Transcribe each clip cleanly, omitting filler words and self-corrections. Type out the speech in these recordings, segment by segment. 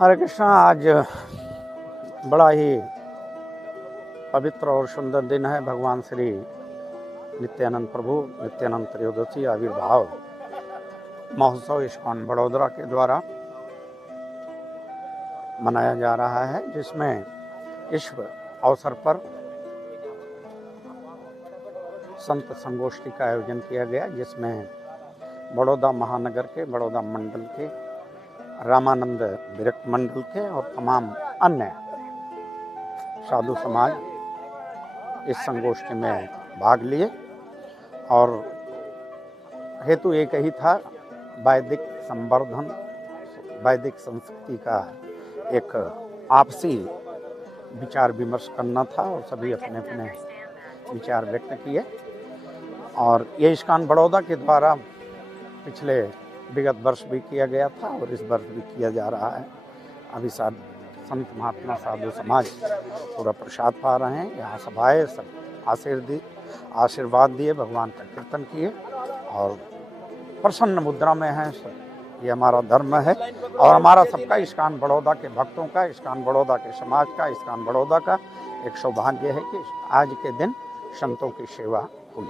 हरे कृष्णा। आज बड़ा ही पवित्र और सुंदर दिन है। भगवान श्री नित्यानंद प्रभु नित्यानंद त्रयोदशी आविर्भाव महोत्सव इस्कॉन बड़ौदा के द्वारा मनाया जा रहा है, जिसमें इस अवसर पर संत संगोष्ठी का आयोजन किया गया, जिसमें बड़ौदा महानगर के, बड़ौदा मंडल के, रामानंद विरक्त मंडल के और तमाम अन्य साधु समाज इस संगोष्ठी में भाग लिए। और हेतु एक ही था, वैदिक संवर्धन, वैदिक संस्कृति का एक आपसी विचार विमर्श करना था और सभी अपने अपने विचार व्यक्त किए। और ये इस्कॉन बड़ौदा के द्वारा पिछले विगत वर्ष भी किया गया था और इस वर्ष भी किया जा रहा है। अभी संत महात्मा साधु समाज पूरा प्रसाद पा रहे हैं। यहाँ सब आए, सब आशीर्वाद दिए, भगवान का कीर्तन किए और प्रसन्न मुद्रा में हैं। ये हमारा धर्म है और हमारा सबका इस्कॉन बड़ौदा के भक्तों का, इस्कॉन बड़ौदा के समाज का, इस्कॉन बड़ौदा का एक सौभाग्य है कि आज के दिन संतों की सेवा हुई।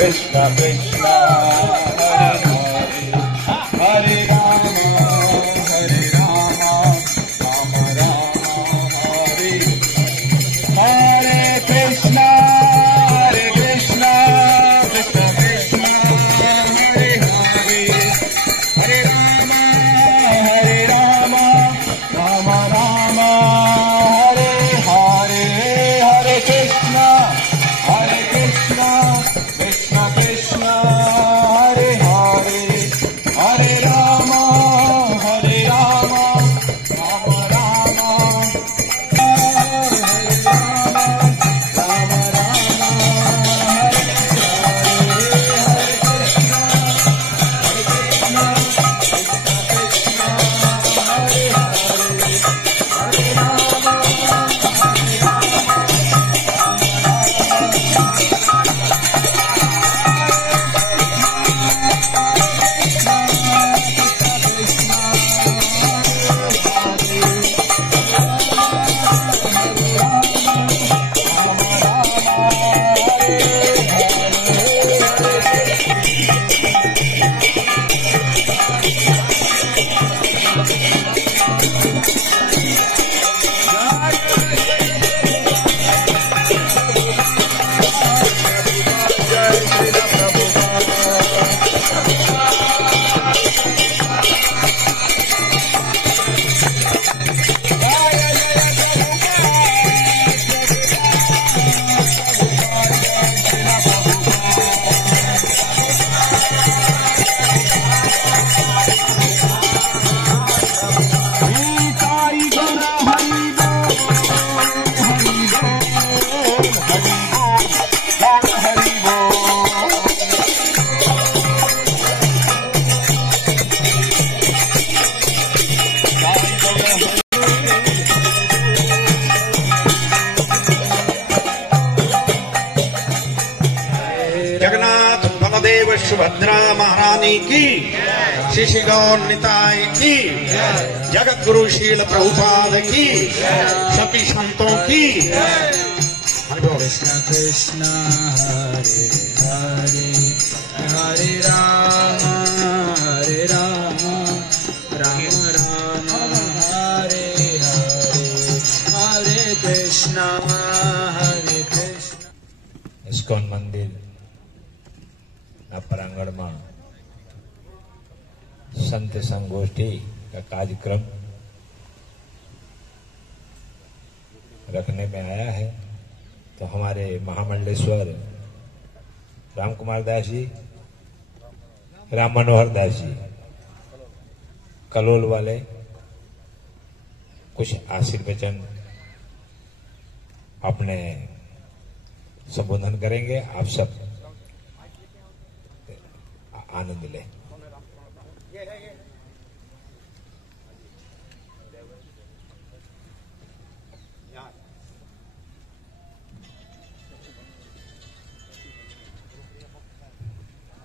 Krishna Krishna Hare Hare Hare Rama Rama Rama Hare Hare Krishna Krishna Krishna Hare Hare Hare Rama Rama Rama Hare Hare Hare Krishna Krishna Krishna Krishna Hare Hare Hare Rama Rama Rama Hare Rama Hare Baldev Subhadra महारानी की, शिशि गौर निताई की, जगत गुरु शील प्रभुपाद की, सभी संतों की। कृष्ण कृष्ण हरे हरे हरे राम राम राम हरे हरे हरे कृष्ण हरे Krishna. ISKCON मंदिर प्रांगण में संत संगोष्ठी का कार्यक्रम रखने में आया है, तो हमारे महामंडलेश्वर राम कुमार दास जी, राम मनोहर दास जी कलोल वाले कुछ आशीर्वचन अपने संबोधन करेंगे। आप सब आनंद लें।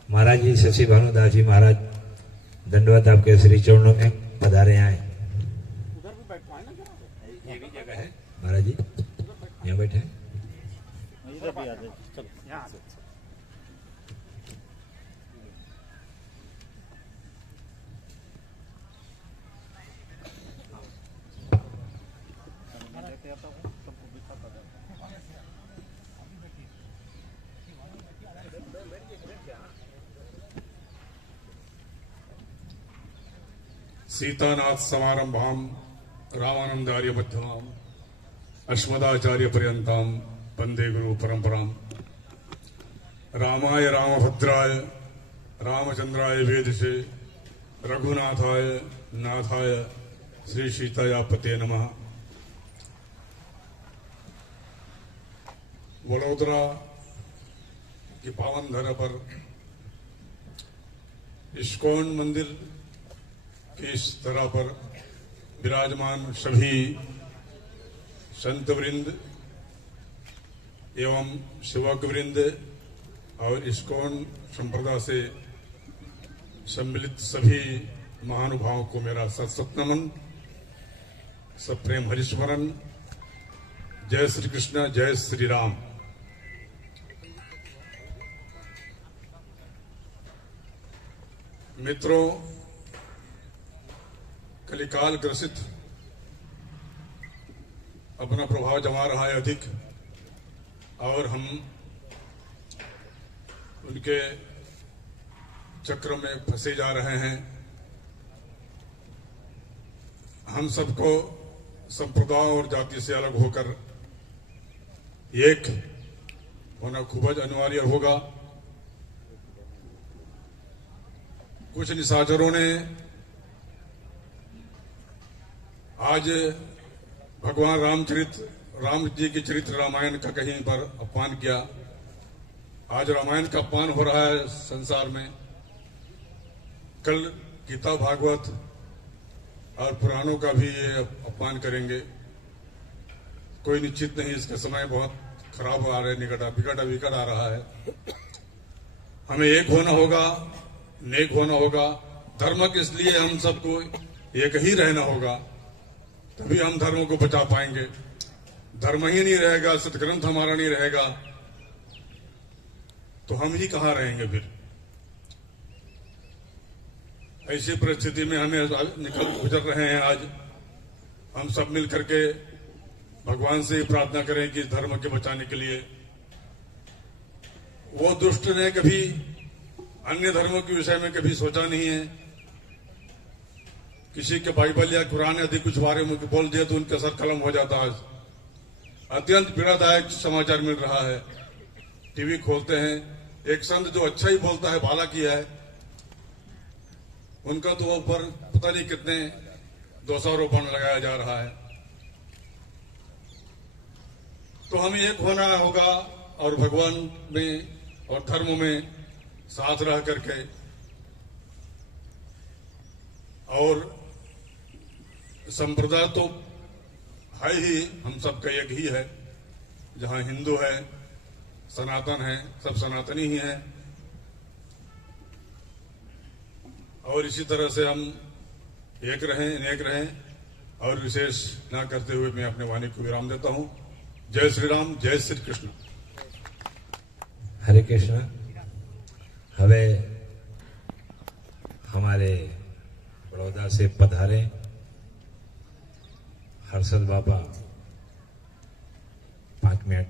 महाराज जी, शशि भानुदास जी महाराज, दंडवत आपके श्री चरणों में पधारे आए। ये भी जगह है महाराज जी, यहाँ बैठे हैं। सीतानाथ समारंभाम रामानंदार्य मध्यमाम अस्मदाचार्य पर्यंताम वंदे गुरु परंपराम। रामाय रामभद्राय रामचंद्राय वेदसे रघुनाथाय नाथाय श्री सीतायापते नमः। वडोदरा की पावन धरा पर इस्कॉन मंदिर की इस तरह पर विराजमान सभी संत वृंद एवं सेवक वृंद और इस्कॉन संप्रदाय से सम्मिलित सभी महानुभावों को मेरा सत नमन, सप्रेम हरिस्मरण। जय श्री कृष्ण, जय श्री राम। मित्रों, कलिकाल ग्रसित अपना प्रभाव जमा रहा है अधिक, और हम उनके चक्र में फंसे जा रहे हैं। हम सबको संप्रदाय और जाति से अलग होकर एक होना खूब अनिवार्य होगा। कुछ निशाचरों ने आज भगवान राम जी के चरित्र रामायण का कहीं पर अपमान किया। आज रामायण का अपमान हो रहा है संसार में। कल गीता भागवत और पुराणों का भी ये अपमान करेंगे। कोई निश्चित नहीं, इसका समय बहुत खराब आ रहा है, निकट आ रहा है। हमें एक होना होगा, नेक होना होगा। धर्म के इसलिए हम सबको एक ही रहना होगा, तभी हम धर्म को बचा पाएंगे। धर्म ही नहीं रहेगा, सत्ग्रंथ हमारा नहीं रहेगा, तो हम ही कहां रहेंगे फिर। ऐसी परिस्थिति में हमें गुजर रहे हैं। आज हम सब मिलकर के भगवान से ही प्रार्थना करें कि धर्म के बचाने के लिए। वो दुष्ट ने कभी अन्य धर्मों के विषय में कभी सोचा नहीं है। किसी के बाइबल या कुरान आदि कुछ बारे में बोल दिए तो उनका सर कलम हो जाता है। अत्यंत पीड़ादायक समाचार मिल रहा है। टीवी खोलते हैं, एक संत जो अच्छा ही बोलता है, भला किया है, उनका तो ऊपर पता नहीं कितने दोषारोपण लगाया जा रहा है। तो हमें एक होना होगा और भगवान में और धर्म में साथ रह करके, और संप्रदाय तो है ही, हम सबका एक ही है। जहां हिंदू है, सनातन है, सब सनातनी ही है। और इसी तरह से हम एक रहें, नेक रहें। और विशेष ना करते हुए मैं अपने वाणी को विराम देता हूं। जय श्री राम, जय श्री कृष्ण। हरे कृष्ण। હવે हमारे बड़ौदा से पधारे हर्षद बाबा 5 मिनट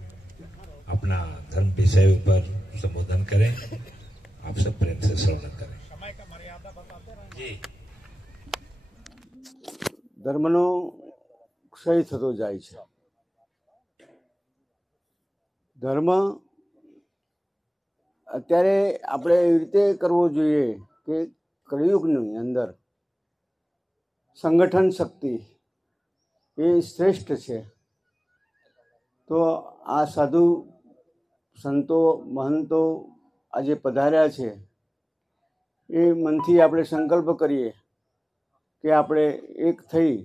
अपना धर्म विषय पर संबोधन करें। आप सब प्रेम से श्रवण करें। समय का मर्यादा बताते रहें जी। ધર્મનો ક્ષય થતો જાય છે। ધર્મ અત્યારે આપણે એવી રીતે કરવો જોઈએ કે કળિયુગની અંદર સંગઠન શક્તિ એ શ્રેષ્ઠ છે। તો આ સાધુ સંતો મહંતો આજે પધાર્યા છે એ મનથી આપણે સંકલ્પ કરીએ કે આપણે એક થઈ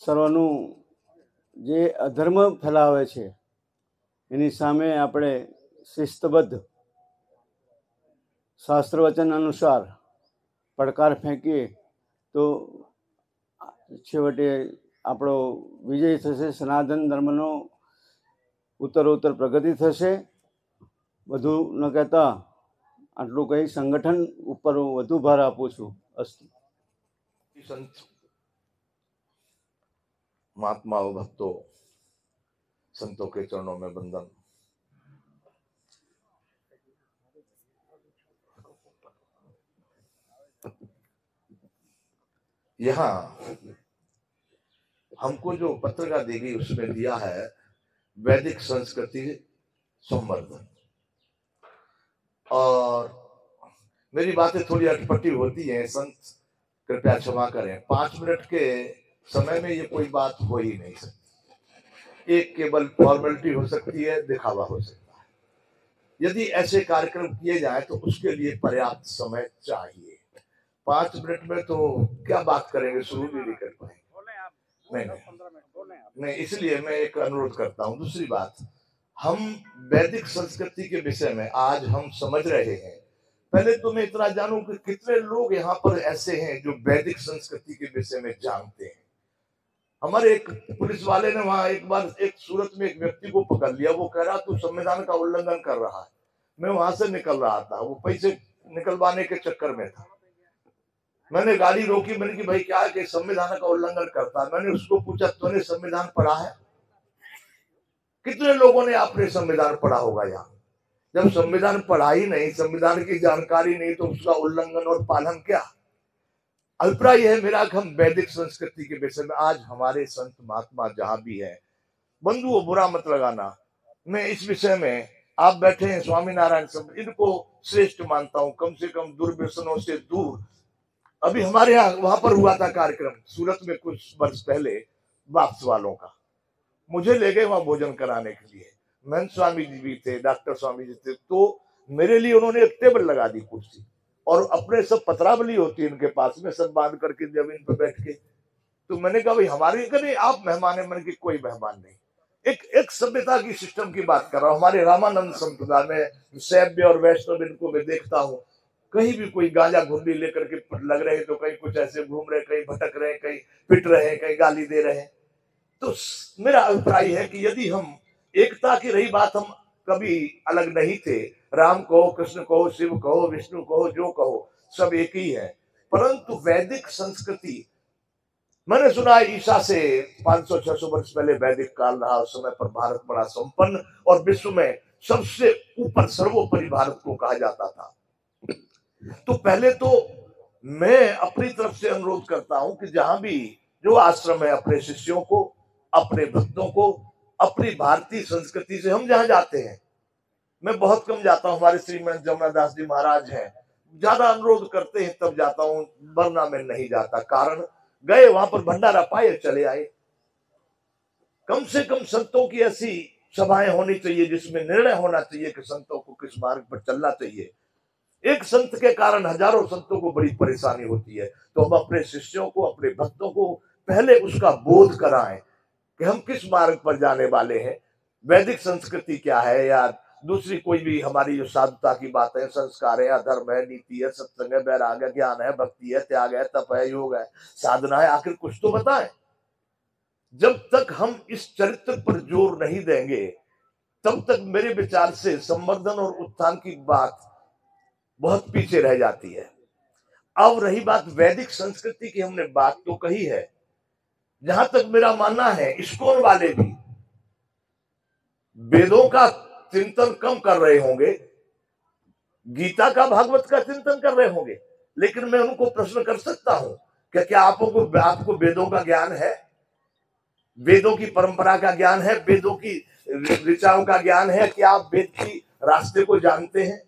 સર્વનું જે અધર્મ ફેલાવે છે એની સામે આપણે શિસ્તબદ્ધ શાસ્ત્ર વચન અનુસાર પડકાર ફેંકીએ તો છેવટે આપણો વિજય થશે। સનાતન ધર્મનો ઉત્તરોત્તર પ્રગતિ થશે। વધુ ન કહેતા આટલું કંઈ સંગઠન ઉપર હું વધુ ભાર આપું છું। અસ્તુ। संत महात्माओं भक्तों, संतों के चरणों में वंदन। यहाँ हमको जो पत्रिका दी गई उसमें दिया है वैदिक संस्कृति संवर्धन। और मेरी बातें थोड़ी अटपटी होती हैं, संत कृपया क्षमा करें। 5 मिनट के समय में ये कोई बात हो ही नहीं सकती। एक केवल फॉर्मेलिटी हो सकती है, दिखावा हो सकता है। यदि ऐसे कार्यक्रम किए जाए तो उसके लिए पर्याप्त समय चाहिए। 5 मिनट में तो क्या बात करेंगे, शुरू भी नहीं कर पाएंगे। नहीं, इसलिए मैं एक अनुरोध करता हूं। दूसरी बात, हम वैदिक संस्कृति के विषय में आज हम समझ रहे हैं। पहले तो मैं इतना जानूं कि कितने लोग यहाँ पर ऐसे हैं जो वैदिक संस्कृति के विषय में जानते हैं। हमारे एक पुलिस वाले ने वहां एक बार एक सूरत में एक व्यक्ति को पकड़ लिया। वो कह रहा तू संविधान का उल्लंघन कर रहा है। मैं वहां से निकल रहा था, वो पैसे निकलवाने के चक्कर में था। मैंने गाड़ी रोकी, मैंने कि भाई क्या है कि संविधान का उल्लंघन करता है। मैंने उसको पूछा तूने संविधान पढ़ा है? कितने लोगों ने आपने संविधान पढ़ा होगा यहाँ? जब संविधान पढ़ा ही नहीं, संविधान की जानकारी नहीं, तो उसका उल्लंघन और पालन क्या? अभिप्राय है मेरा कि हम वैदिक संस्कृति के विषय में आज हमारे संत महात्मा जहां भी है, बंधुओं बुरा मत लगाना, मैं इस विषय में आप बैठे हैं स्वामीनारायण सब, इनको श्रेष्ठ मानता हूं। कम से कम दुर्व्यसनों से दूर। अभी हमारे यहाँ वहां पर हुआ था कार्यक्रम सूरत में कुछ वर्ष पहले, वापस वालों का। मुझे ले गए वहां भोजन कराने के लिए। महंत स्वामी जी भी थे, डॉक्टर स्वामी जी थे। तो मेरे लिए उन्होंने एक टेबल लगा दी, कुर्सी, और अपने सब पत्रावली होती है इनके पास में, सब बांध करके जमीन पर बैठ के। तो मैंने कहा भाई हमारे कभी आप मेहमान है? मैंने कि कोई मेहमान नहीं। एक सभ्यता की सिस्टम की बात कर रहा हूँ। हमारे रामानंद संप्रदाय में शैव्य और वैष्णव इनको मैं देखता हूँ, कहीं भी कोई गांजा घुंडी लेकर के लग रहे तो कहीं कुछ ऐसे घूम रहे, कहीं भटक रहे, कहीं पिट रहे, कहीं गाली दे रहे। तो मेरा अभिप्राय है कि यदि हम एकता की रही बात, हम कभी अलग नहीं थे। राम कहो, कृष्ण कहो, शिव कहो, विष्णु कहो, जो कहो, सब एक ही है। परंतु वैदिक संस्कृति, मैंने सुना है ईसा से 500-600 वर्ष पहले वैदिक काल रहा। उस समय पर भारत बड़ा संपन्न और विश्व में सबसे ऊपर सर्वोपरि भारत को कहा जाता था। तो पहले तो मैं अपनी तरफ से अनुरोध करता हूं कि जहां भी जो आश्रम है, अपने शिष्यों को, अपने भक्तों को, अपनी भारतीय संस्कृति से, हम जहां जाते हैं, मैं बहुत कम जाता हूं, हमारे श्रीमंत जमुनादास जी महाराज हैं, ज्यादा अनुरोध करते हैं तब जाता हूं, वरना मैं नहीं जाता। कारण गए वहां पर भंडारा पाए, चले आए। कम से कम संतों की ऐसी सभाएं होनी चाहिए जिसमें निर्णय होना चाहिए कि संतों को किस मार्ग पर चलना चाहिए। एक संत के कारण हजारों संतों को बड़ी परेशानी होती है। तो हम अपने शिष्यों को, अपने भक्तों को पहले उसका बोध कराएं कि हम किस मार्ग पर जाने वाले हैं, वैदिक संस्कृति क्या है, या दूसरी कोई भी हमारी जो साधुता की बातें, संस्कार है, अधर्म है, नीति है, सत्संग है, वैराग है, ज्ञान है, भक्ति है, त्याग है, तप है, योग है, साधना है, आखिर कुछ तो बताएं। जब तक हम इस चरित्र पर जोर नहीं देंगे तब तक मेरे विचार से संवर्धन और उत्थान की बात बहुत पीछे रह जाती है। अब रही बात वैदिक संस्कृति की, हमने बात तो कही है। जहां तक मेरा मानना है, इस्कॉन वाले भी वेदों का चिंतन कम कर रहे होंगे, गीता का, भागवत का चिंतन कर रहे होंगे, लेकिन मैं उनको प्रश्न कर सकता हूं कि क्या आपको वेदों का ज्ञान है? वेदों की परंपरा का ज्ञान है? वेदों की ऋचाओं का ज्ञान है? क्या आप वेद की रास्ते को जानते हैं?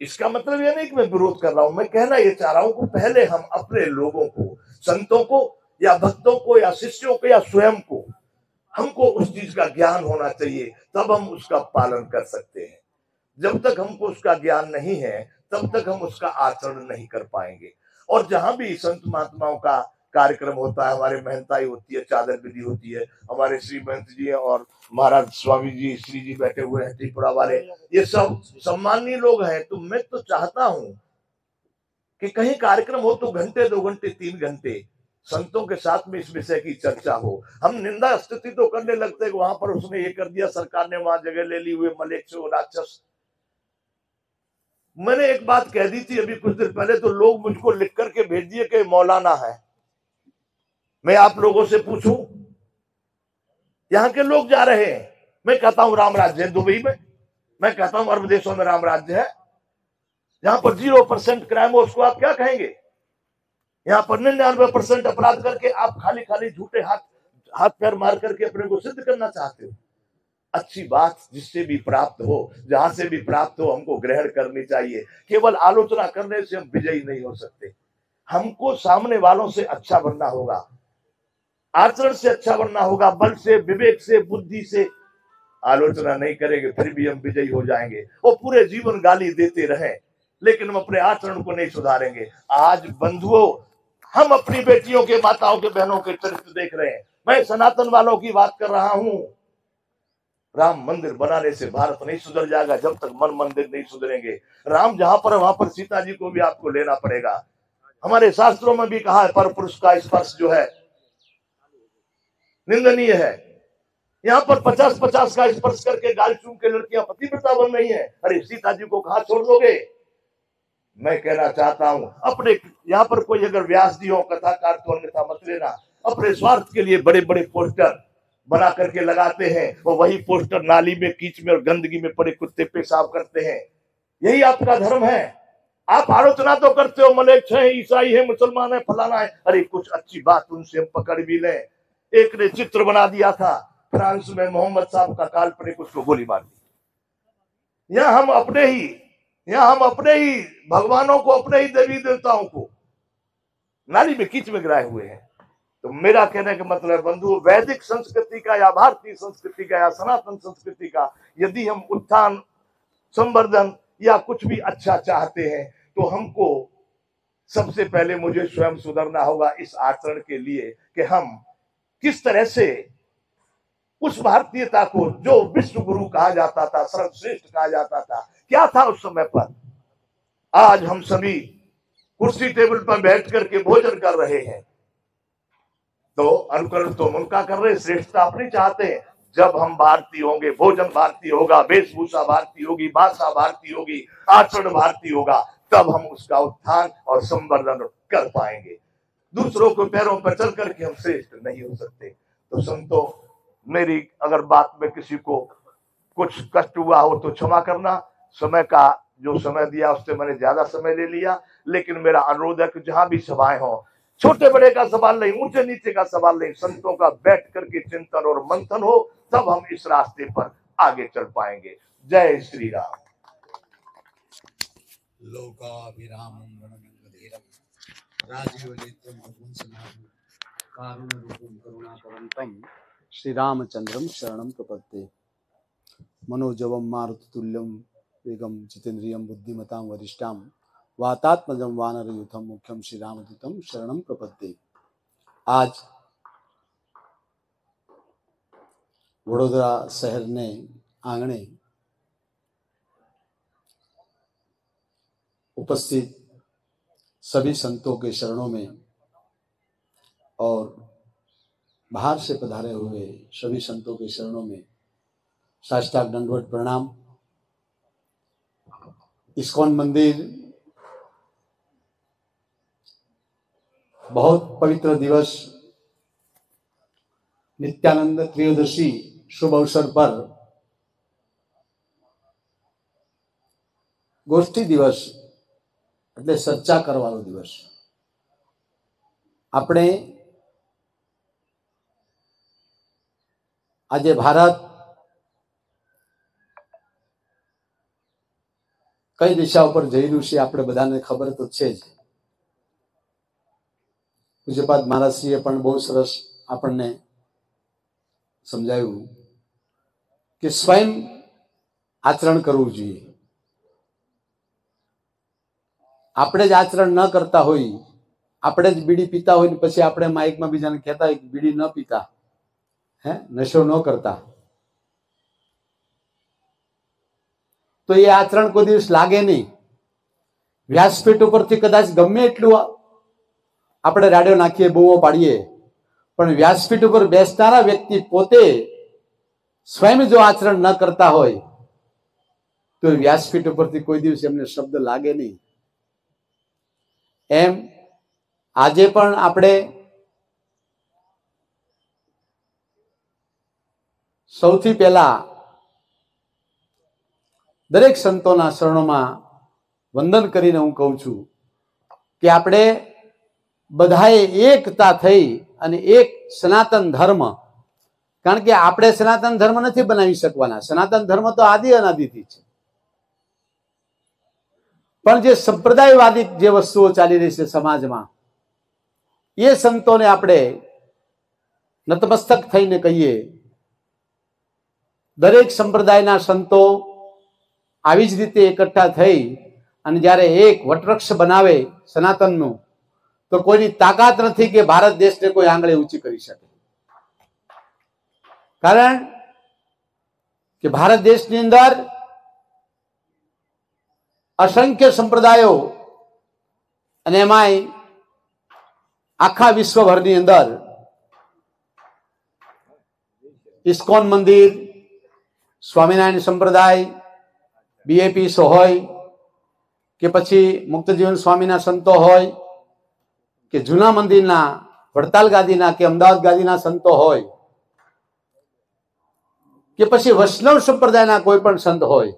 इसका मतलब यह नहीं कि मैं विरोध कर रहा हूं, मैं कहना यह चाह रहा हूं कि पहले हम अपने लोगों को, संतों को या भक्तों को या शिष्यों को या स्वयं को, हमको उस चीज का ज्ञान होना चाहिए, तब हम उसका पालन कर सकते हैं। जब तक हमको उसका ज्ञान नहीं है तब तक हम उसका आचरण नहीं कर पाएंगे। और जहां भी संत महात्माओं का कार्यक्रम होता है, हमारे महंताई होती है, चादर विधि होती है, हमारे श्री महंत जी और महाराज स्वामी जी, श्री जी बैठे हुए हैं त्रिपुरा वाले, ये सब सम्माननीय लोग हैं। तो मैं तो चाहता हूं कि कहीं कार्यक्रम हो तो घंटे, 2 घंटे, 3 घंटे संतों के साथ में इस विषय की चर्चा हो। हम निंदा स्तुति तो करने लगते हैं, वहां पर उसने ये कर दिया, सरकार ने वहां जगह ले ली, हुए मलेच्छ राक्षस। मैंने एक बात कह दी थी अभी कुछ दिन पहले, तो लोग मुझको लिख करके भेज दिए कि मौलाना है। मैं आप लोगों से पूछूं, यहाँ के लोग जा रहे हैं, मैं कहता हूं राम राज्य है दुबई में, मैं कहता हूं अरब देशों में राम राज्य है, जहां पर 0% क्राइम हो, उसको आप क्या कहेंगे? यहाँ पर 99% अपराध करके आप खाली खाली झूठे हाथ पैर मार करके अपने को सिद्ध करना चाहते हो। अच्छी बात जिससे भी प्राप्त हो, जहां से भी प्राप्त हो, हमको ग्रहण करनी चाहिए। केवल आलोचना करने से हम विजयी नहीं हो सकते। हमको सामने वालों से अच्छा बनना होगा, आचरण से अच्छा बनना होगा, बल से, विवेक से, बुद्धि से। आलोचना नहीं करेंगे फिर भी हम विजयी हो जाएंगे। और पूरे जीवन गाली देते रहे लेकिन हम अपने आचरण को नहीं सुधारेंगे। आज बंधुओं, हम अपनी बेटियों के, माताओं के, बहनों के चरित्र देख रहे हैं। मैं सनातन वालों की बात कर रहा हूं। राम मंदिर बनाने से भारत नहीं सुधर जाएगा जब तक मन मंदिर नहीं सुधरेंगे। राम जहां पर है वहां पर सीता जी को भी आपको लेना पड़ेगा। हमारे शास्त्रों में भी कहा है, पर पुरुष का स्पर्श जो है निंदनीय है। यहाँ पर 50-50 का स्पर्श करके गाल चूम के लड़कियां पतिव्रता बन रही हैं। अरे सीता जी को कहां छोड़ दोगे? मैं कहना चाहता हूं, अपने यहाँ पर कोई अगर व्यास जी हो, कथाकार, तो अन्यथा मत लेना। अपने स्वार्थ के लिए बड़े बड़े पोस्टर बना करके लगाते हैं, और वही पोस्टर नाली में, कीच में और गंदगी में पड़े कुत्ते पेशाब करते हैं। यही आपका धर्म है। आप आलोचना तो करते हो, मलेच्छ है, ईसाई है, मुसलमान है, फलाना है। अरे कुछ अच्छी बात उनसे हम पकड़ भी लें। एक ने चित्र बना दिया था फ्रांस में, मोहम्मद साहब का काल्पनिक, उसको गोली मार दी। यहाँ हम अपने ही भगवानों को, अपने ही देवी देवताओं को नाली में, कीच में गिराए हुए हैं। तो मेरा कहने का मतलब बंधु, वैदिक संस्कृति का या भारतीय संस्कृति का या सनातन संस्कृति का यदि हम उत्थान, संवर्धन या कुछ भी अच्छा चाहते हैं तो हमको सबसे पहले मुझे स्वयं सुधरना होगा इस आचरण के लिए कि हम किस तरह से उस भारतीयता को, जो विश्व गुरु कहा जाता था, सर्वश्रेष्ठ कहा जाता था, क्या था उस समय पर। आज हम सभी कुर्सी टेबल पर बैठ करके भोजन कर रहे हैं, तो अनुकरण तो उनका कर रहे, श्रेष्ठता अपनी चाहते हैं। जब हम भारतीय होंगे, भोजन भारतीय होगा, वेशभूषा भारतीय होगी, भाषा भारतीय होगी, आचरण भारतीय होगा, तब हम उसका उत्थान और संवर्धन कर पाएंगे। दूसरों के पैरों पर चल करके हम श्रेष्ठ नहीं हो सकते। तो संतों, मेरी अगर बात में किसी को कुछ कष्ट हुआ हो तो क्षमा करना। समय का जो समय दिया उससे मैंने ज्यादा समय ले लिया, लेकिन मेरा अनुरोध है कि जहां भी सभाएं हो, छोटे बड़े का सवाल नहीं, ऊंचे नीचे का सवाल नहीं, संतों का बैठ करके चिंतन और मंथन हो, तब हम इस रास्ते पर आगे चल पाएंगे। जय श्री राम। लोकाभिरामं रणरंगधीरं राजीवनेत्रं भगवन्समाधिं कारुण्यरूपं करुणाकरन्तं श्रीरामचन्द्रं शरणं प्रपद्ये। मनोजवं मारुततुल्यं वेगं जितेन्द्रियं बुद्धिमतां वरिष्ठां वातात्मजं वानरयूथं मुख्यं श्रीरामदूतं शरणं प्रपद्ये। आज वडोदरा शहर ने आंगणे उपस्थित सभी संतों के शरणों में और बाहर से पधारे हुए सभी संतों के शरणों में साष्टांग दंडवत प्रणाम। इस्कॉन मंदिर बहुत पवित्र दिवस नित्यानंद त्रयोदशी शुभ अवसर पर गोष्ठी दिवस એટલે ચર્ચા કરવાનો દિવસ। આપણે આજે ભારત કઈ દિશા ઉપર જઈ રહ્યું છે આપણે બધાને ખબર તો છે જ। પૂજ્યપાદ મહારાજશ્રીએ પણ બહુ સરસ આપણને સમજાવ્યું કે સ્વયં આચરણ કરવું જોઈએ। આપણે જ આચરણ ન કરતા હોય, આપણે જ બીડી પીતા હોય ને પછી આપણે માઇકમાં બીજાને કહેતા હોય કે બીડી ન પીતા, નશો ન કરતા, તો એ આચરણ કોઈ દિવસ લાગે નહીં। વ્યાસપીઠ ઉપરથી કદાચ ગમે એટલું આપણે રાડ્યો નાખીએ, બૂમો પાડીએ, પણ વ્યાસપીઠ ઉપર બેસનારા વ્યક્તિ પોતે સ્વયં જો આચરણ ન કરતા હોય તો વ્યાસપીઠ ઉપરથી કોઈ દિવસ એમને શબ્દ લાગે નહીં। એમ આજે પણ આપણે સૌથી પહેલા દરેક સંતોના શરણોમાં વંદન કરીને હું કહું છું કે આપણે બધાએ એકતા થઈ અને એક સનાતન ધર્મ, કારણ કે આપણે સનાતન ધર્મ નથી બનાવી શકવાના, સનાતન ધર્મ તો આદિ અનાદિથી છે, પણ જે સંપ્રદાયવાદી જે વસ્તુઓ ચાલી રહી છે સમાજમાં, એ સંતોને આપણે નતમસ્તક થઈને કહીએ। દરેક સંપ્રદાયના સંતો આવી જ રીતે એકઠા થઈ અને જ્યારે એક વટવૃક્ષ બનાવે સનાતનનું, તો કોઈની તાકાત નથી કે ભારત દેશને કોઈ આંગળી ઊંચી કરી શકે। કારણ કે ભારત દેશની અંદર અસંખ્ય સંપ્રદાયો અને એમાંય આખા વિશ્વભરની અંદર ઇસ્કોન મંદિર, સ્વામિનારાયણ સંપ્રદાય, બીએપીસ હોય કે પછી મુક્તજીવન સ્વામીના સંતો હોય કે જૂના મંદિરના વડતાલ ગાદીના કે અમદાવાદ ગાદીના સંતો હોય કે પછી વૈષ્ણવ સંપ્રદાયના કોઈ પણ સંત હોય,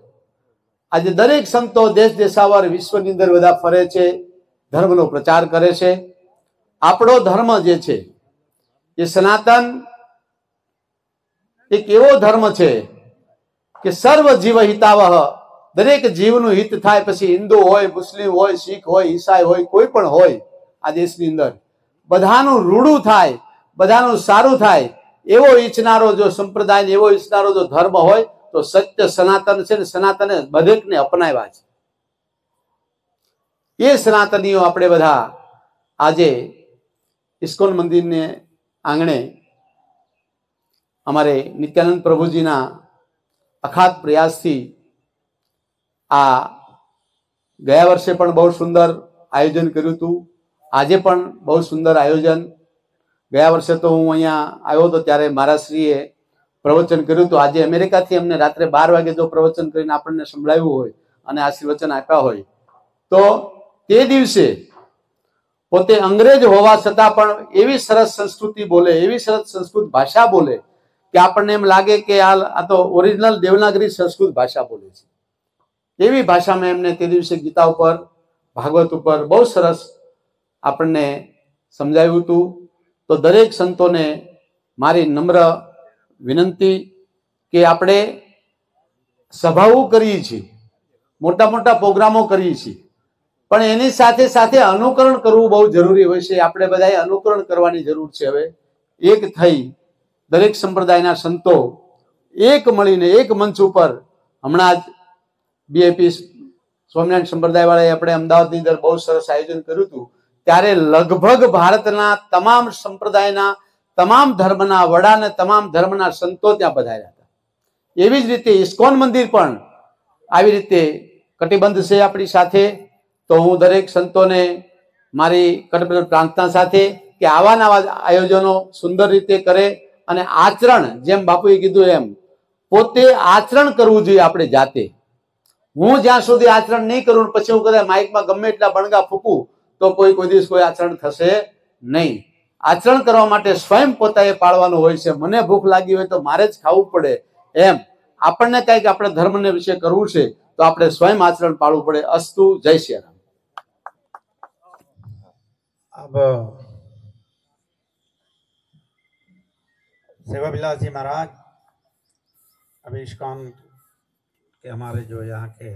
આજે દરેક સંતો દેશ દેશાવર વિશ્વની અંદર બધા ફરે છે, ધર્મનો પ્રચાર કરે છે। આપણો ધર્મ જે છે એ સનાતન એક એવો ધર્મ છે કે સર્વ જીવ હિતાવહ, દરેક જીવનું હિત થાય, પછી હિન્દુ હોય, મુસ્લિમ હોય, શીખ હોય, ઈસાઈ હોય, કોઈ પણ હોય, આ દેશની અંદર બધાનું રૂડું થાય, બધાનું સારું થાય એવો ઈચ્છનારો જો સંપ્રદાય, એવો ઈચ્છનારો જો ધર્મ હોય તો સત્ય સનાતન છે ને સનાતને દરેકને અપનાવ્યા છે। એ સનાતનીઓ આપણે બધા આજે ઇસ્કોન મંદિરને આંગણે અમારે નિત્યાનંદ પ્રભુજીના અખાત પ્રયાસથી આ ગયા વર્ષે પણ બહુ સુંદર આયોજન કર્યું હતું, આજે પણ બહુ સુંદર આયોજન। ગયા વર્ષે તો હું અહીંયા આવ્યો હતો ત્યારે મહારાજશ્રીએ પ્રવચન કર્યું હતું। આજે અમેરિકાથી અમને રાત્રે 12 વાગે જો પ્રવચન કરીને આપણને સંભળાવ્યું હોય અને આશીર્વચન આપ્યા હોય તો તે દિવસે પોતે અંગ્રેજ હોવા છતાં પણ એવી સરસ સંસ્કૃતિ બોલે, એવી સરસ સંસ્કૃત ભાષા બોલે કે આપણને એમ લાગે કે આ તો ઓરિજિનલ દેવનાગરી સંસ્કૃત ભાષા બોલે છે। એવી ભાષામાં એમને તે દિવસે ગીતા ઉપર, ભાગવત ઉપર બહુ સરસ આપણને સમજાવ્યું હતું। તો દરેક સંતોને મારી નમ્ર વિનંતી કે આપણે સભાઓ કરીએ છીએ, મોટા મોટા પ્રોગ્રામો કરીએ છીએ, પણ એની સાથે સાથે અનુકરણ કરવું બહુ જરૂરી હોય છે। આપણે બધાએ અનુકરણ કરવાની જરૂર છે। હવે એક થઈ દરેક સંપ્રદાયના સંતો એક મળીને એક મંચ ઉપર, હમણાં જ બીએપી સ્વામિનારાયણ સંપ્રદાય વાળાએ આપણે અમદાવાદની અંદર બહુ સરસ આયોજન કર્યું હતું, ત્યારે લગભગ ભારતના તમામ સંપ્રદાયના, તમામ ધર્મના વડા અને તમામ ધર્મના સંતો ત્યાં પધાર્યા હતા। એવી જ રીતે ઇસ્કોન મંદિર પણ આવી રીતે કટિબદ્ધ છે આપણી સાથે. તો હું દરેક સંતોને મારી કટિબદ્ધ પ્રાર્થના સાથે કે આવા નવા આયોજનો સુંદર રીતે કરે અને આચરણ, જેમ બાપુએ કીધું એમ પોતે આચરણ કરવું જોઈએ આપણે જાતે. હું જ્યાં સુધી આચરણ નહીં કરું પછી હું કદાચ માઇકમાં ગમે એટલા બણગા ફૂકું તો કોઈ દિવસ કોઈ આચરણ થશે નહીં. આચરણ કરવા માટે સ્વયં પોતાએ પાળવાનું હોય છે. મને ભૂખ લાગી હોય તો મારે જ ખાવું પડે, એમ આપણને કંઈક આપણે ધર્મને વિશે કરવું છે તો આપણે સ્વયં આચરણ પાળવું પડે. અસ્તુ. જય શ્રી રામ. अब सेवा विलास जी महाराज अभी इस्कॉन के हमारे जो यहाँ के,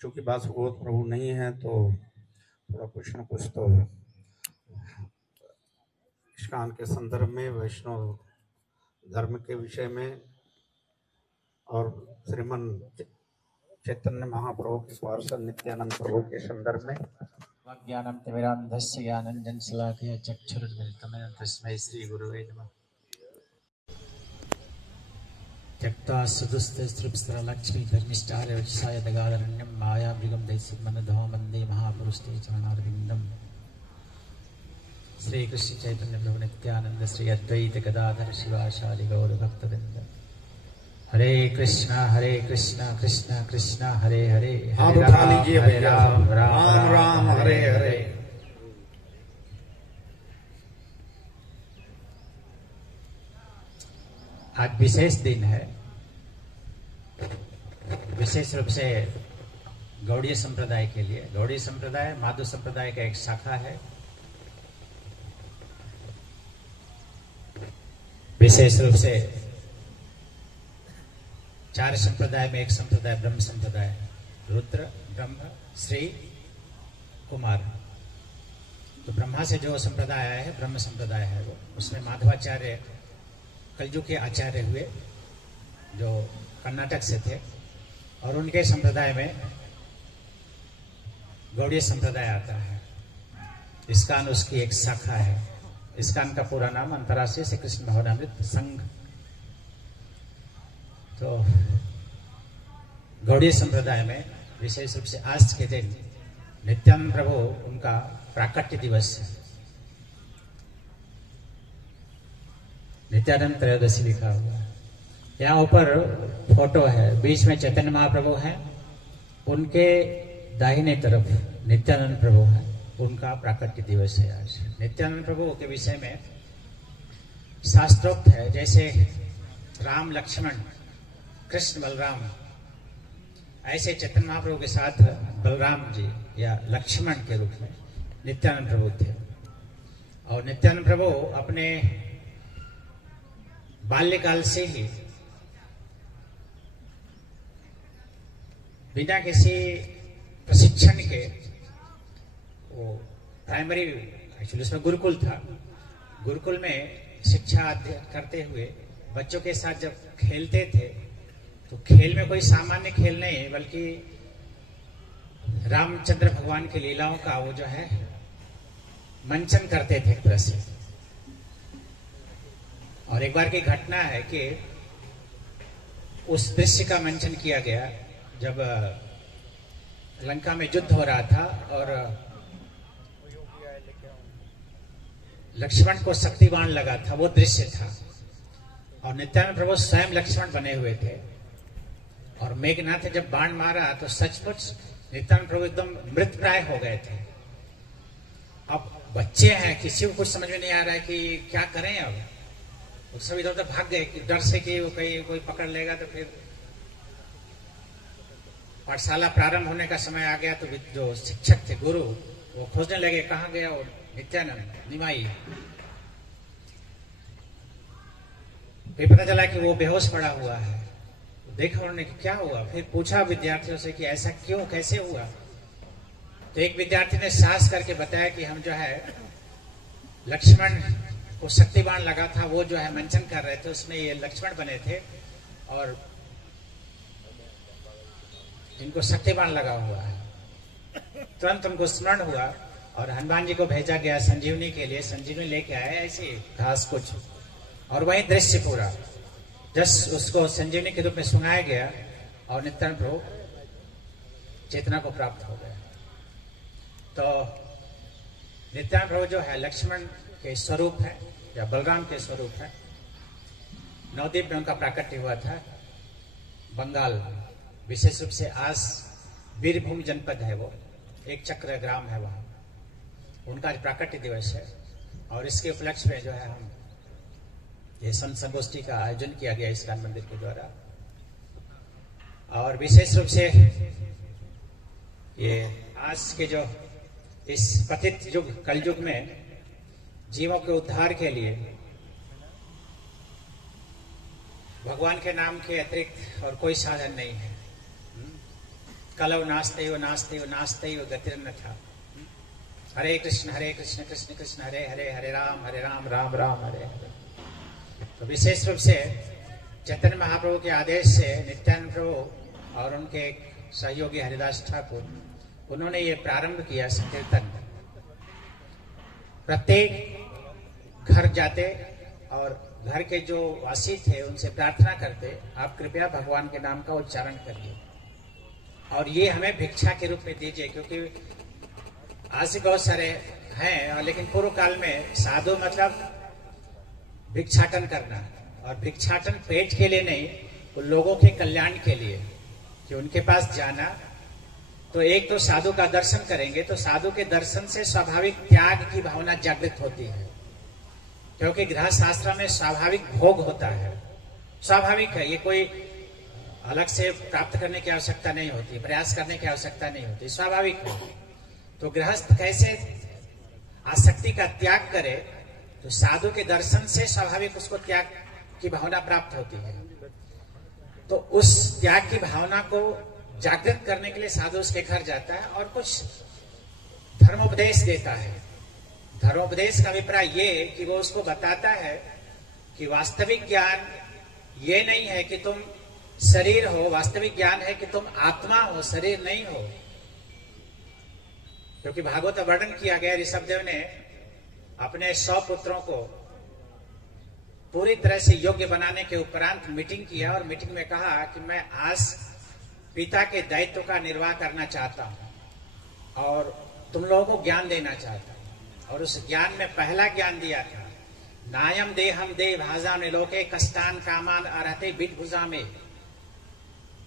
चूंकि बासुगोत प्रभु नहीं है तो थोड़ा कुछ न कुछ तो इस्कॉन के संदर्भ में, वैष्णव धर्म के विषय में और श्रीमन चैतन्य महाप्रभु के पार्षद नित्यानंद प्रभु के संदर्भ में ज्ञानं तिमिरान्धस्य ज्ञानञ्जन शलाकया चक्षुरुन्मिलितं येन तस्मै श्री गुरुवे नमः। त्यक्त्वा सुदुस्थितस्तृप्स्तरलक्ष्मीधर्मिष्ठारवक्षसाय दगादरण्यं मायामृगं दैसिकमनधो वन्दे महापुरुषते चरणारविन्दम्। श्री कृष्ण चैतन्य प्रभु नित्यानंद श्री अद्वैत गदाधर शिवाशादि गौर भक्तवृंद। हरे कृष्णा कृष्णा कृष्णा हरे हरे, हरे राम राम राम हरे हरे। आज विशेष दिन है, विशेष रूप से गौड़ीय संप्रदाय के लिए। गौड़ीय संप्रदाय माधव संप्रदाय का एक शाखा है। विशेष रूप से 4 संप्रदाय में एक संप्रदाय ब्रह्म संप्रदाय, रुद्र ब्रह्म श्री कुमार। तो ब्रह्मा से जो संप्रदाय आया है ब्रह्म संप्रदाय है वो, उसमें माधवाचार्य कलयुग के आचार्य हुए जो कर्नाटक से थे, और उनके संप्रदाय में गौड़ीय संप्रदाय आता है। इस्कॉन उसकी एक शाखा है। इस्कॉन का पूरा नाम अंतर्राष्ट्रीय श्री कृष्ण भावनामृत संघ। तो गौड़ीय संप्रदाय में विशेष रूप से आज के दिन नित्यानंद प्रभु उनका प्राकट्य दिवस है। नित्यानंद त्रयोदशी लिखा हुआ है। यहाँ ऊपर फोटो है, बीच में चैतन्य महाप्रभु हैं, उनके दाहिने तरफ नित्यानंद प्रभु हैं, उनका प्राकट्य दिवस है आज। नित्यानंद प्रभु के विषय में शास्त्रोक्त है, जैसे राम लक्ष्मण कृष्ण बलराम, ऐसे चैतन्य महाप्रभु के साथ बलराम जी या लक्ष्मण के रूप में नित्यानंद प्रभु थे। और नित्यानंद प्रभु अपने बाल्यकाल से ही बिना किसी प्रशिक्षण के, वो प्राइमरी एक्चुअली उसमें गुरुकुल था, गुरुकुल में शिक्षा करते हुए बच्चों के साथ जब खेलते थे तो खेल में कोई सामान्य खेल नहीं बल्कि रामचंद्र भगवान की लीलाओं का वो जो है मंचन करते थे एक तरह से। और एक बार की घटना है कि उस दृश्य का मंचन किया गया जब लंका में युद्ध हो रहा था और लक्ष्मण को शक्तिबाण लगा था, वो दृश्य था। और नित्यानंद प्रभु स्वयं लक्ष्मण बने हुए थे और मेघनाथ ने जब बाण मारा तो सचमुच नित्यानंद प्रभु एकदम मृत प्राय हो गए थे। अब बच्चे हैं, किसी को कुछ समझ में नहीं आ रहा है कि क्या करें। अब सब इधर उधर भाग गए डर से कि वो कहीं कोई पकड़ लेगा। तो फिर पाठशाला प्रारंभ होने का समय आ गया तो जो शिक्षक थे गुरु वो खोजने लगे कहाँ गया वो नित्यानंद निमाई। फिर पता चला कि वो बेहोश पड़ा हुआ है। देखा उन्होंने कि क्या हुआ, फिर पूछा विद्यार्थियों से कि ऐसा क्यों, कैसे हुआ। तो एक विद्यार्थी ने साहस करके बताया कि हम जो है लक्ष्मण को शक्तिबाण लगा था, वो जो है मंचन कर रहे थे, उसमें ये लक्ष्मण बने थे और इनको शक्तिबाण लगा हुआ है। तुरंत उनको स्मरण हुआ और हनुमान जी को भेजा गया संजीवनी के लिए। संजीवनी लेके आए ऐसी घास कुछ, और वही दृश्य पूरा जस्ट उसको संजीवनी के रूप में सुनाया गया और नित्यानंद प्रभु चेतना को प्राप्त हो गया। तो नित्यानंद प्रभु जो है लक्ष्मण के स्वरूप है या बलराम के स्वरूप है। नवद्वीप में उनका प्राकट्य हुआ था, बंगाल, विशेष रूप से आज बीरभूम जनपद है, वो एक चक्र ग्राम है, वहां उनका प्राकट्य दिवस है। और इसके उपलक्ष्य में जो है हम ये संत संगोष्ठी का आयोजन किया गया इस्कॉन मंदिर के द्वारा। और विशेष रूप से ये आज के जो इस पतित युग कलयुग में जीवों के उद्धार के लिए भगवान के नाम के अतिरिक्त और कोई साधन नहीं है। कलव नास्ते हो नास्ते हो नास्ते हो गतिर्न था। हरे कृष्ण कृष्ण कृष्ण हरे हरे, हरे राम राम राम हरे हरे। तो विशेष रूप से चैतन्य महाप्रभु के आदेश से नित्यानंद प्रभु और उनके सहयोगी हरिदास ठाकुर, उन्होंने ये प्रारंभ किया संकीर्तन। प्रत्येक घर जाते और घर के जो वासी थे उनसे प्रार्थना करते, आप कृपया भगवान के नाम का उच्चारण करिए और ये हमें भिक्षा के रूप में दीजिए। क्योंकि आज बहुत सारे हैं, लेकिन पूर्व काल में साधु मतलब भिक्षाटन करना, और भिक्षाटन पेट के लिए नहीं, वो लोगों के कल्याण के लिए, कि उनके पास जाना। तो एक तो साधु का दर्शन करेंगे तो साधु के दर्शन से स्वाभाविक त्याग की भावना जागृत होती है, क्योंकि गृहस्थ आश्रम में स्वाभाविक भोग होता है, स्वाभाविक है, ये कोई अलग से प्राप्त करने की आवश्यकता नहीं होती, प्रयास करने की आवश्यकता नहीं होती, स्वाभाविक है। तो गृहस्थ कैसे आसक्ति का त्याग करे, तो साधु के दर्शन से स्वाभाविक उसको त्याग की भावना प्राप्त होती है। तो उस त्याग की भावना को जागृत करने के लिए साधु उसके घर जाता है और कुछ धर्मोपदेश देता है। धर्मोपदेश का अभिप्राय ये कि वो उसको बताता है कि वास्तविक ज्ञान ये नहीं है कि तुम शरीर हो, वास्तविक ज्ञान है कि तुम आत्मा हो, शरीर नहीं हो। क्योंकि भागवत वर्णन किया गया, ऋषभदेव ने अपने 100 पुत्रों को पूरी तरह से योग्य बनाने के उपरांत मीटिंग किया और मीटिंग में कहा कि मैं आज पिता के दायित्व का निर्वाह करना चाहता हूं और तुम लोगों को ज्ञान देना चाहता हूं। और उस ज्ञान में पहला ज्ञान दिया था, नायम देहम दे भाजा में लोके कष्टान कामान अरहते बिट भुजा में,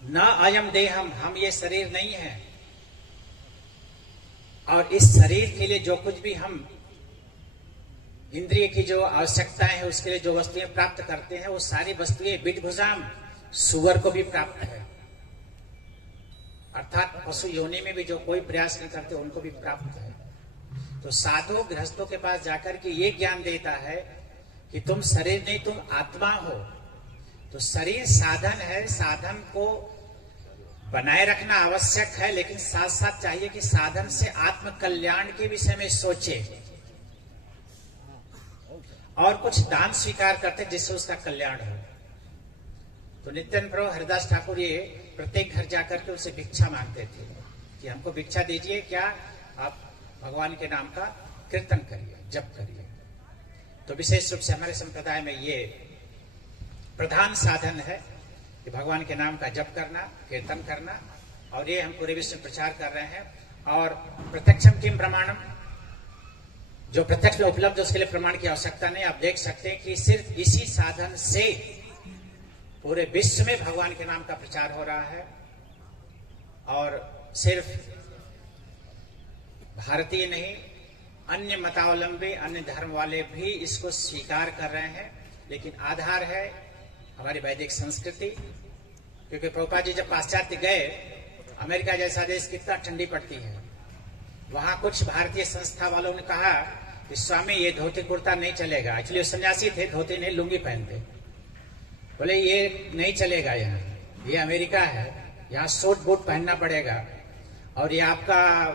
न अयम देहम, हम ये शरीर नहीं है। और इस शरीर के लिए जो कुछ भी हम इंद्रिय की जो आवश्यकताएं है, उसके लिए जो वस्तुएं प्राप्त करते हैं, वो सारी वस्तुएं बिट भुजाम, सुअर को भी प्राप्त है। अर्थात पशु योनि में भी जो कोई प्रयास नहीं करते उनको भी प्राप्त है। तो साधु गृहस्थों के पास जाकर के ये ज्ञान देता है कि तुम शरीर नहीं, तुम आत्मा हो। तो शरीर साधन है, साधन को बनाए रखना आवश्यक है, लेकिन साथ साथ चाहिए कि साधन से आत्म कल्याण के विषय में सोचे और कुछ दान स्वीकार करते जिससे उसका कल्याण हो। तो नित्यानंद प्रभु हरिदास ठाकुर ये प्रत्येक घर जाकर के उनसे भिक्षा मांगते थे कि हमको भिक्षा दीजिए, क्या आप भगवान के नाम का कीर्तन करिए, जप करिए। तो विशेष रूप से हमारे संप्रदाय में ये प्रधान साधन है कि भगवान के नाम का जप करना, कीर्तन करना, और ये हम पूरे विश्व में प्रचार कर रहे हैं। और प्रत्यक्षम किम प्रमाणम, जो प्रत्यक्ष में उपलब्ध उसके लिए प्रमाण की आवश्यकता नहीं। आप देख सकते हैं कि सिर्फ इसी साधन से पूरे विश्व में भगवान के नाम का प्रचार हो रहा है। और सिर्फ भारतीय नहीं, अन्य मतावलंबी, अन्य धर्म वाले भी इसको स्वीकार कर रहे हैं। लेकिन आधार है हमारी वैदिक संस्कृति। क्योंकि प्रभुपाद जी जब पाश्चात्य गए, अमेरिका जैसा देश कितना ठंडी पड़ती है, वहां कुछ भारतीय संस्था वालों ने कहा कि स्वामी ये धोती कुर्ता नहीं चलेगा। एक्चुअली सन्यासी थे, धोती नहीं लुंगी पहनते। बोले ये नहीं चलेगा, यहाँ ये अमेरिका है, यहाँ सूट बूट पहनना पड़ेगा। और ये आपका,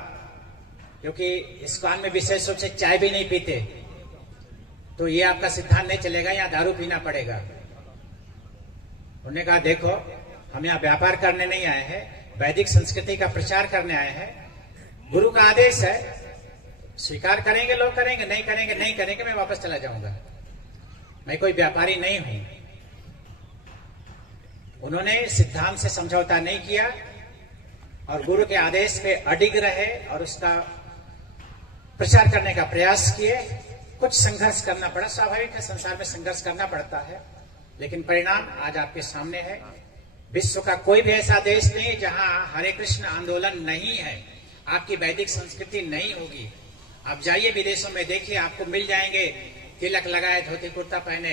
क्योंकि इस्कॉन में विशेष रूप से चाय भी नहीं पीते, तो ये आपका सिद्धांत नहीं चलेगा, यहाँ दारू पीना पड़ेगा। उन्होंने कहा देखो, हम यहाँ व्यापार करने नहीं आए हैं, वैदिक संस्कृति का प्रचार करने आए हैं। गुरु का आदेश है, स्वीकार करेंगे लोग करेंगे, नहीं करेंगे नहीं करेंगे, मैं वापस चला जाऊंगा। मैं कोई व्यापारी नहीं हूं। उन्होंने सिद्धांत से समझौता नहीं किया और गुरु के आदेश पे अडिग रहे और उसका प्रचार करने का प्रयास किए। कुछ संघर्ष करना पड़ा, स्वाभाविक है, संसार में संघर्ष करना पड़ता है, लेकिन परिणाम आज आपके सामने है। विश्व का कोई भी ऐसा देश नहीं जहां हरे कृष्ण आंदोलन नहीं है, आपकी वैदिक संस्कृति नहीं होगी। आप जाइए विदेशों में, देखिए, आपको मिल जाएंगे तिलक लगाए, धोती कुर्ता पहने,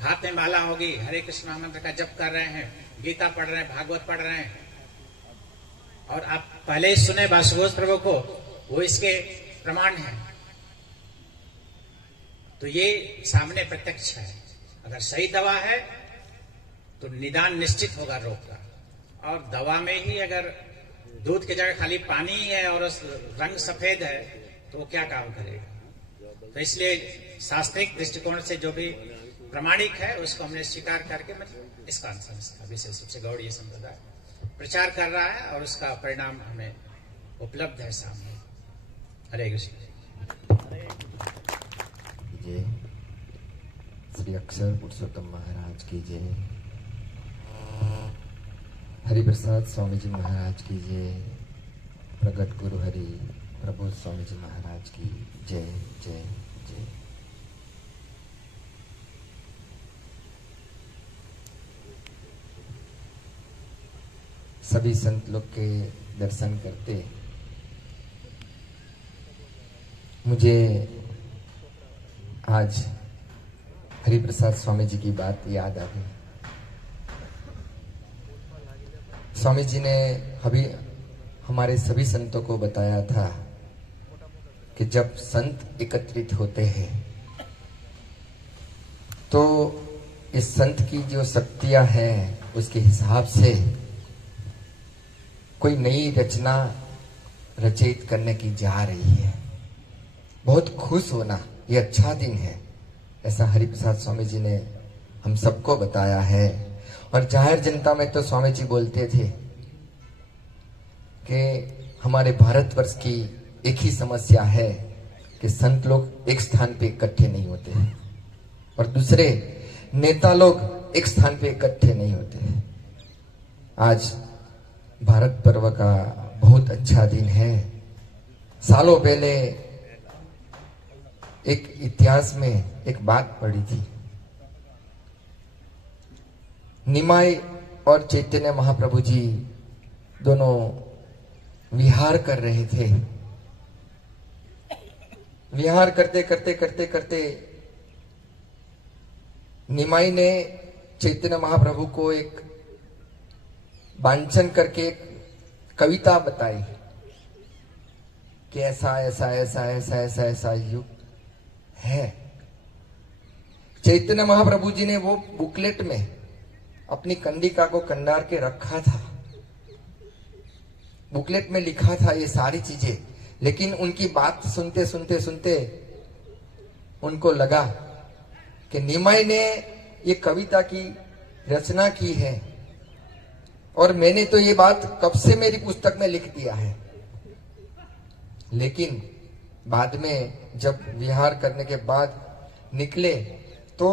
हाथ में माला होगी, हरे कृष्ण महामंत्र का जप कर रहे हैं, गीता पढ़ रहे हैं, भागवत पढ़ रहे हैं। और आप पहले ही सुने वासुदेव प्रभु को, वो इसके प्रमाण है। तो ये सामने प्रत्यक्ष है। अगर सही दवा है तो निदान निश्चित होगा रोग का। और दवा में ही अगर दूध की जगह खाली पानी ही है और रंग सफेद है तो वो क्या काम करेगा। तो इसलिए शास्त्रिक दृष्टिकोण से जो भी प्रमाणिक है उसको हमने स्वीकार करके, मतलब इस कॉन्फ्रेंस का विशेष रूप से गौड़ीय संप्रदाय प्रचार कर रहा है और उसका परिणाम हमें उपलब्ध है सामने। हरे कृष्ण। जय श्री अक्षर पुरुषोत्तम महाराज की जय, हरिप्रसाद स्वामी जी महाराज की जय, प्रगट गुरु हरि प्रबोध स्वामी जी महाराज की जय जय जय। सभी संत लोग के दर्शन करते मुझे आज हरिप्रसाद स्वामी जी की बात याद आ गई। स्वामी जी ने अभी हमारे सभी संतों को बताया था कि जब संत एकत्रित होते हैं तो इस संत की जो शक्तियां हैं उसके हिसाब से कोई नई रचना रचित करने की जा रही है। बहुत खुश होना, ये अच्छा दिन है, ऐसा हरिप्रसाद स्वामी जी ने हम सबको बताया है। और जाहिर जनता में तो स्वामी जी बोलते थे कि हमारे भारतवर्ष की एक ही समस्या है कि संत लोग एक स्थान पे इकट्ठे नहीं होते हैं और दूसरे नेता लोग एक स्थान पे इकट्ठे नहीं होते हैं। आज भारत पर्व का बहुत अच्छा दिन है। सालों पहले एक इतिहास में एक बात पढ़ी थी। निमाई और चैतन्य महाप्रभु जी दोनों विहार कर रहे थे। विहार करते करते करते करते निमाई ने चैतन्य महाप्रभु को एक वांचन करके एक कविता बताई कि ऐसा ऐसा ऐसा ऐसा ऐसा ऐसा युग है। चैतन्य महाप्रभु जी ने वो बुकलेट में अपनी कंडिका को कंडार के रखा था। बुकलेट में लिखा था ये सारी चीजें, लेकिन उनकी बात सुनते सुनते सुनते उनको लगा कि निमाई ने ये कविता की रचना की है और मैंने तो ये बात कब से मेरी पुस्तक में लिख दिया है। लेकिन बाद में जब विहार करने के बाद निकले तो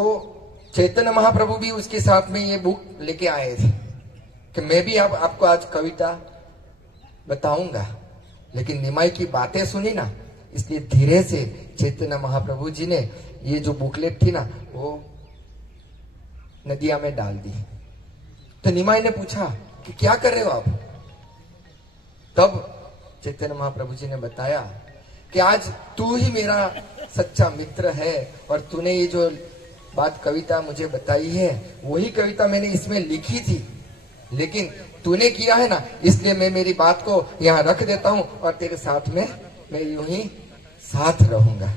चैतन्य महाप्रभु भी उसके साथ में ये बुक लेके आए थे कि मैं भी आपको आज कविता बताऊंगा। लेकिन निमाई की बातें सुनी ना, इसलिए धीरे से चैतन्य महाप्रभु जी ने ये जो बुकलेट थी ना वो नदिया में डाल दी। तो निमाई ने पूछा कि क्या कर रहे हो आप। तब चैतन्य महाप्रभु जी ने बताया कि आज तू ही मेरा सच्चा मित्र है और तूने ये जो बात कविता मुझे बताई है वही कविता मैंने इसमें लिखी थी, लेकिन तूने किया है ना, इसलिए मैं मेरी बात को यहाँ रख देता हूँ और तेरे साथ में मैं यूं ही साथ रहूंगा।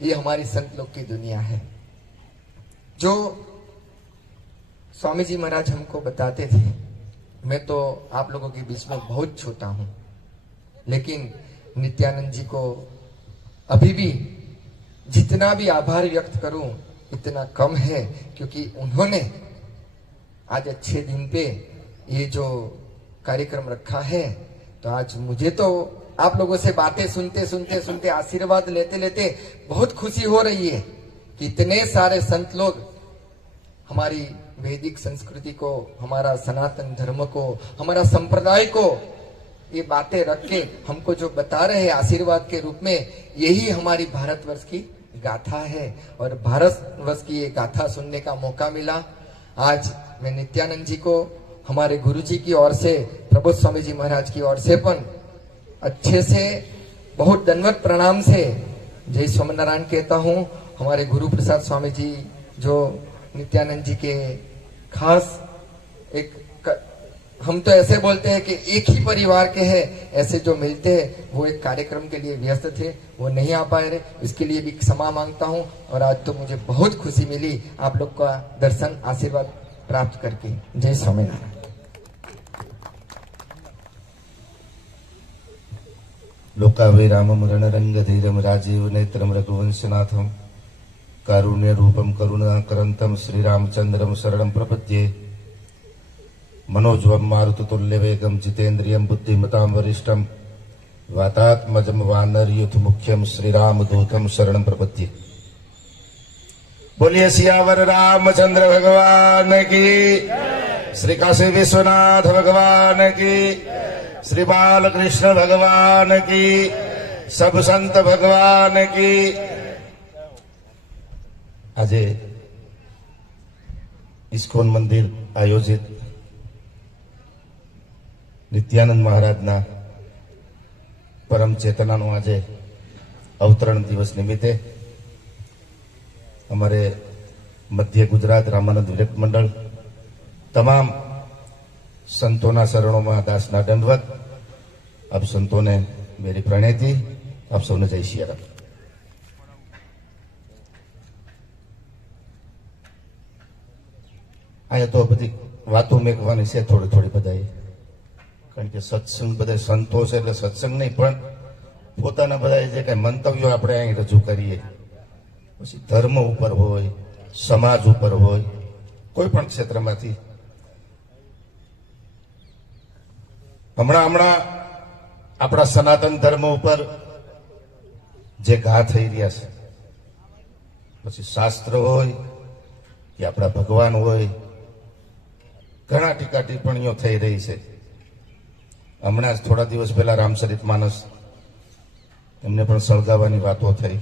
ये हमारी संत लोग की दुनिया है। जो स्वामी जी महाराज हमको बताते थे, मैं तो आप लोगों के बीच में बहुत छोटा हूं, लेकिन नित्यानंद जी को अभी भी जितना भी आभार व्यक्त करूं इतना कम है, क्योंकि उन्होंने आज अच्छे दिन पे ये जो कार्यक्रम रखा है। तो आज मुझे तो आप लोगों से बातें सुनते सुनते सुनते आशीर्वाद लेते लेते बहुत खुशी हो रही है कि इतने सारे संत लोग हमारी वैदिक संस्कृति को, हमारा सनातन धर्म को, हमारा संप्रदाय को ये बातें रख के हमको जो बता रहे हैं आशीर्वाद के रूप में, यही हमारी भारतवर्ष की गाथा है। और भारतवर्ष की ये गाथा सुनने का मौका मिला। आज मैं नित्यानंद जी को हमारे गुरु जी की ओर से, प्रबोध स्वामी जी महाराज की ओर से पण अच्छे से बहुत दंडवत प्रणाम से जय स्वामीनारायण कहता हूँ। हमारे गुरु प्रसाद स्वामी जी जो नित्यानंद जी के खास हम तो ऐसे बोलते हैं कि एक ही परिवार के हैं, ऐसे जो मिलते हैं वो एक कार्यक्रम के लिए व्यस्त थे, वो नहीं आ पाए रहे, इसके लिए भी क्षमा मांगता हूँ। और आज तो मुझे बहुत खुशी मिली आप लोग का दर्शन आशीर्वाद प्राप्त करके। जय स्वामीनारायण। लोकाभिरामं रणरंगधीरं राजीव नेत्रं रघुवंशनाथं कारुण्य रूपं करुणाकरन्तं श्रीरामचन्द्रं शरणं प्रपद्ये। मनोजवं मारुततुल्यवेगं जितेन्द्रियं बुद्धिमतां वरिष्ठं वातात्मजं वानरयूथमुख्यं श्रीरामदूतं शरणं प्रपद्ये। बोलिए सियावर रामचंद्र भगवान की, श्री काशी विश्वनाथ भगवान की, श्री बालकृष्ण भगवान की, सब संत भगवान की। આજે ઇસ્કોન મંદિર આયોજિત નિત્યાનંદ મહારાજના પરમ ચેતનાનો આજે અવતરણ દિવસ નિમિત્તે અમારે મધ્ય ગુજરાત રામાનંદ વિરક્ત મંડળ તમામ સંતોના શરણોમાં દાસના દંડવત। આપ સંતોને મેરી પ્રણેતી, આપ સૌને જય સિયારામ। અહીંયા તો બધી વાતો મેકવાની છે થોડી થોડી બધાએ, કારણ કે સત્સંગ બધા સંતો છે એટલે સત્સંગ નહીં પણ પોતાના બધા જે કઈ મંતવ્યો આપણે અહીં રજૂ કરીએ, પછી ધર્મ ઉપર હોય, સમાજ ઉપર હોય, કોઈ પણ ક્ષેત્રમાંથી હમણાં આપણા સનાતન ધર્મ ઉપર જે ઘા થઈ રહ્યા છે, પછી શાસ્ત્ર હોય કે આપણા ભગવાન હોય, ઘણા ટીકા ટિપ્પણીઓ થઈ રહી છે। હમણાં જ થોડા દિવસ પહેલા રામચરિતમાનસ એમને પણ સળગાવવાની વાતો થઈ।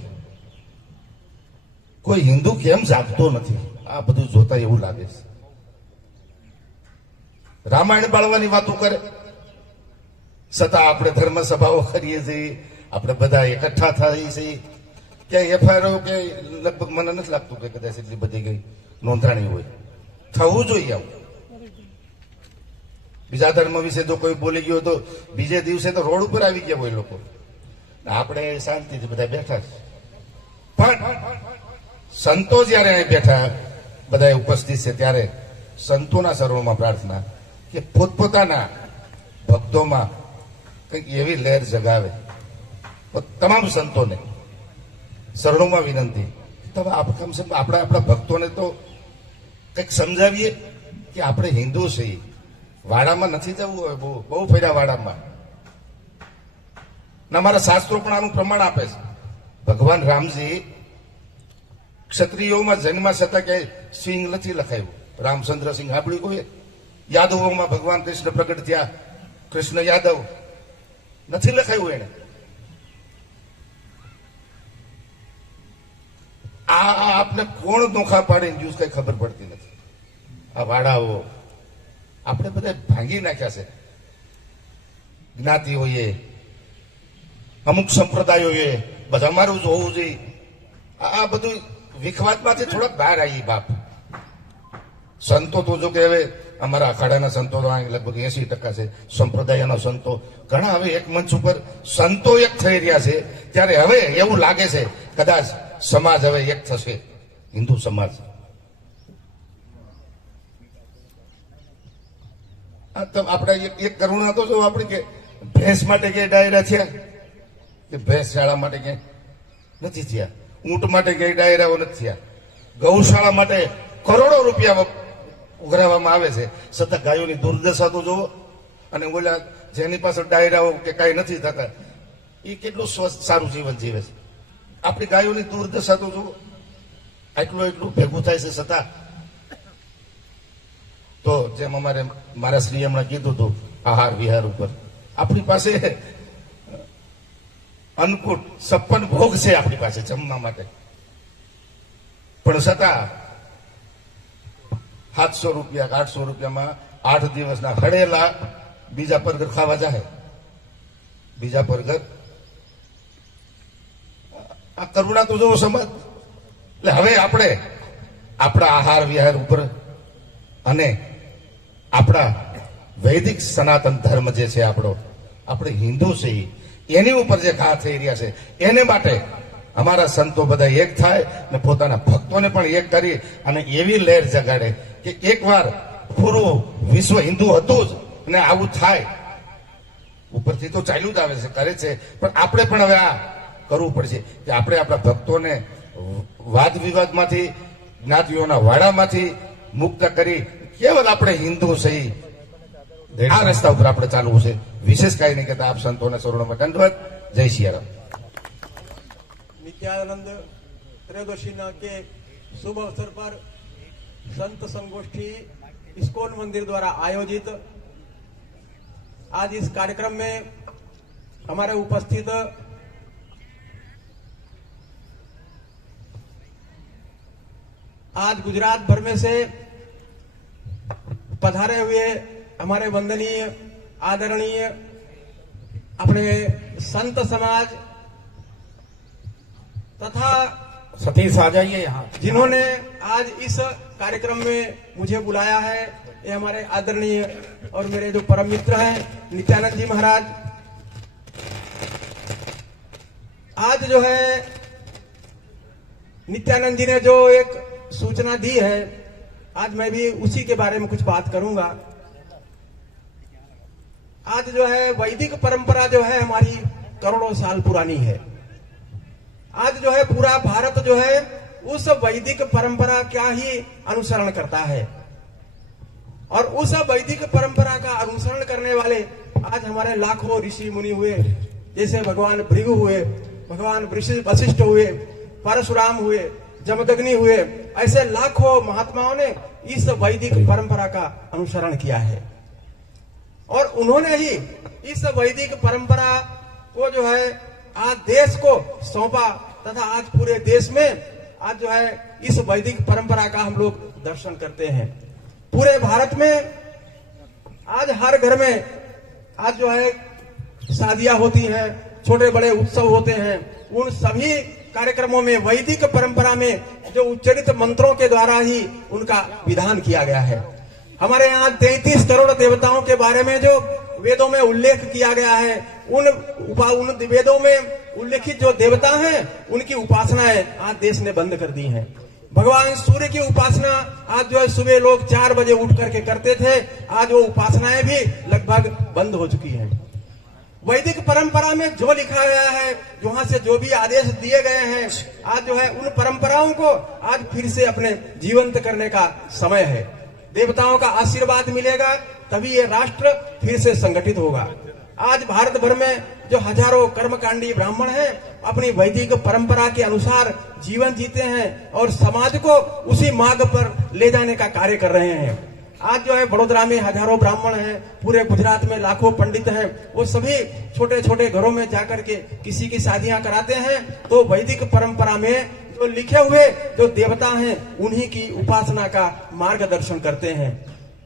કોઈ હિન્દુ કેમ જાગતો નથી આ બધું જોતા એવું લાગે છે। રામાયણ બાળવાની વાતો કરે છતાં આપણે ધર્મ સભાઓ કરીએ છીએ, આપણે બધા એકઠા થઈએ છીએ, ક્યાંય એફઆઈઆર કે લગભગ મને નથી લાગતું કે કદાચ એટલી બધી કઈ નોંધાણી હોય, થવું જોઈએ આવું। બીજા ધર્મ વિશે જો કોઈ બોલી ગયો તો બીજે દિવસે તો રોડ ઉપર આવી ગયા હોય લોકો, આપણે શાંતિથી બધા બેઠા છે। પણ સંતો જયારે અહીં બેઠા બધા ઉપસ્થિત છે ત્યારે સંતોના શરણોમાં પ્રાર્થના કે પોતપોતાના ભક્તોમાં કંઈક એવી લહેર જગાવે। તમામ સંતોને શરણોમાં વિનંતી, તમે આપણા ભક્તોને તો કંઈક સમજાવીએ કે આપણે હિન્દુ છીએ, વાડામાં નથી જવું હોય, બહુ ફર્યા વાડામાં। અમારા શાસ્ત્રો પણ આનું પ્રમાણ આપે છે। ભગવાન રામજી ક્ષત્રિયોમાં જન્મ છતાં ક્યાંય સિંહ નથી લખાયું, રામચંદ્ર સિંહ સાંભળ્યું કોઈ? યાદવોમાં ભગવાન કૃષ્ણ પ્રગટ થયા, કૃષ્ણ યાદવ નથી લખાયું એને। આ આપને કોણ નોખા પાડીને જ્યુસ કઈ ખબર પડતી નથી। આ વાડાઓ આપણે બધા ભાંગી નાખ્યા છે। જ્ઞાતિઓએ, અમુક સંપ્રદાયોએ બધા અમારું જ હોવું જોઈએ, આ બધું વિખવાદમાંથી થોડાક બહાર આવી બાપ। સંતો તો જો કે હવે અમારા અખાડાના સંતો તો લગભગ 80% છે, સંપ્રદાયના સંતો ઘણા હવે એક મંચ ઉપર સંતો એક થઈ રહ્યા છે, ત્યારે હવે એવું લાગે છે કદાચ સમાજ હવે એક થશે, હિન્દુ સમાજ। આપણે એક કરુણા તો જો આપણે કે ભેંસ માટે ક્યાંય ડાયરા થયા કે ભેંસ શાળા માટે ક્યાંય નથી થયા, ઊંટ માટે ક્યાંય ડાયરાઓ નથી થયા, ગૌશાળા માટે કરોડો રૂપિયા ઉઘરાવવામાં આવે છે, છતાં ગાયોની દુર્દશા તો જોવો। અને ઓલા જેની પાસે ડાયરાઓ કે કાંઈ નથી થતા એ કેટલું સ્વસ્થ સારું જીવન જીવે છે। આપણી ગાયોની દુર્દશા તો જોવો, એટલું ભેગું થાય છે છતાં તો જેમ અમારે મારા શ્રી હમણાં કીધું હતું આહાર વિહાર ઉપર આપણી પાસે અન્નકૂટ 56 ભોગ છે આપણી પાસે જમવા માટે, પણ છતાં 700 રૂપિયા 800 રૂપિયામાં 8 દિવસના હળેલા બીજા પરગર ખાવા જાય, બીજા પરગર. આ કરુણા તો જોવો સમાજ. એટલે હવે આપણે આપણા આહાર વિહાર ઉપર અને આપણા વૈદિક સનાતન ધર્મ જે છે આપણો, આપણે હિન્દુ છે એની ઉપર જે ઘા થઈ રહ્યા છે એને માટે અમારા સંતો બધા એક થાય ને પોતાના ભક્તોને પણ એક કરી અને એવી લહેર જગાડે કે એકવાર પૂરું વિશ્વ હિન્દુ હતું જ અને આવું થાય. ઉપરથી તો ચાલ્યું જ આવે છે, કરે છે, પણ આપણે પણ હવે આ કરવું પડશે કે આપણે આપણા ભક્તોને વાદ વિવાદમાંથી, જ્ઞાતિઓના વાડામાંથી મુક્ત કરી કેવલ આપણે હિન્દુ સહી આ રસ્તા ઉપર આપણે ચાલવું છે. વિશેષ કઈ નહીં કહેતા આપ સંતોને ચરણોમાં દંડવત. જય સિયારામ. नित्यानंद त्रयोदशी के शुभ अवसर पर संत संगोष्ठी इस्कॉन मंदिर द्वारा आयोजित आज इस कार्यक्रम में हमारे उपस्थित आज गुजरात भर में से पधारे हुए हमारे वंदनीय आदरणीय अपने संत समाज तथा सतीश आ जाइए यहाँ, जिन्होंने आज इस कार्यक्रम में मुझे बुलाया है, ये हमारे आदरणीय और मेरे जो परम मित्र हैं नित्यानंद जी महाराज. आज जो है नित्यानंद जी ने जो एक सूचना दी है, आज मैं भी उसी के बारे में कुछ बात करूंगा. आज जो है वैदिक परंपरा जो है हमारी करोड़ों साल पुरानी है. आज जो है पूरा भारत जो है उस वैदिक परंपरा का ही अनुसरण करता है और उस वैदिक परंपरा का अनुसरण करने वाले आज हमारे लाखों ऋषि मुनि हुए, जैसे भगवान भृगु हुए, भगवान वशिष्ठ हुए, परशुराम हुए, जमदग्नि हुए, ऐसे लाखों महात्माओं ने इस वैदिक परंपरा का अनुसरण किया है और उन्होंने ही इस वैदिक परंपरा को जो है आज देश को सौंपा तथा आज पूरे देश में आज जो है इस वैदिक परंपरा का हम लोग दर्शन करते हैं. पूरे भारत में आज हर घर में आज जो है शादियां होती हैं, छोटे बड़े उत्सव होते हैं. उन सभी कार्यक्रमों में वैदिक परंपरा में जो उच्चारित मंत्रों के द्वारा ही उनका विधान किया गया है. हमारे यहाँ 33 करोड़ देवताओं के बारे में जो वेदों में उल्लेख किया गया है, उन वेदों में उल्लेखित जो देवता हैं उनकी उपासनाएं आज देश ने बंद कर दी हैं. भगवान सूर्य की उपासना आज जो है सुबह लोग 4 बजे उठ करके करते थे, आज वो उपासनाएं भी लगभग बंद हो चुकी हैं. वैदिक परंपरा में जो लिखा गया है, वहां से जो भी आदेश दिए गए हैं, आज जो है उन परंपराओं को आज फिर से अपने जीवंत करने का समय है. देवताओं का आशीर्वाद मिलेगा तभी ये राष्ट्र फिर से संगठित होगा. आज भारत भर में जो हजारों कर्मकांडी ब्राह्मण हैं अपनी वैदिक परंपरा के अनुसार जीवन जीते हैं और समाज को उसी मार्ग पर ले जाने का कार्य कर रहे हैं. आज जो है बड़ोदरा में हजारों ब्राह्मण हैं, पूरे गुजरात में लाखों पंडित हैं, वो सभी छोटे छोटे घरों में जाकर के किसी की शादियां कराते हैं तो वैदिक परंपरा में जो लिखे हुए जो देवता हैं उन्हीं की उपासना का मार्गदर्शन करते हैं.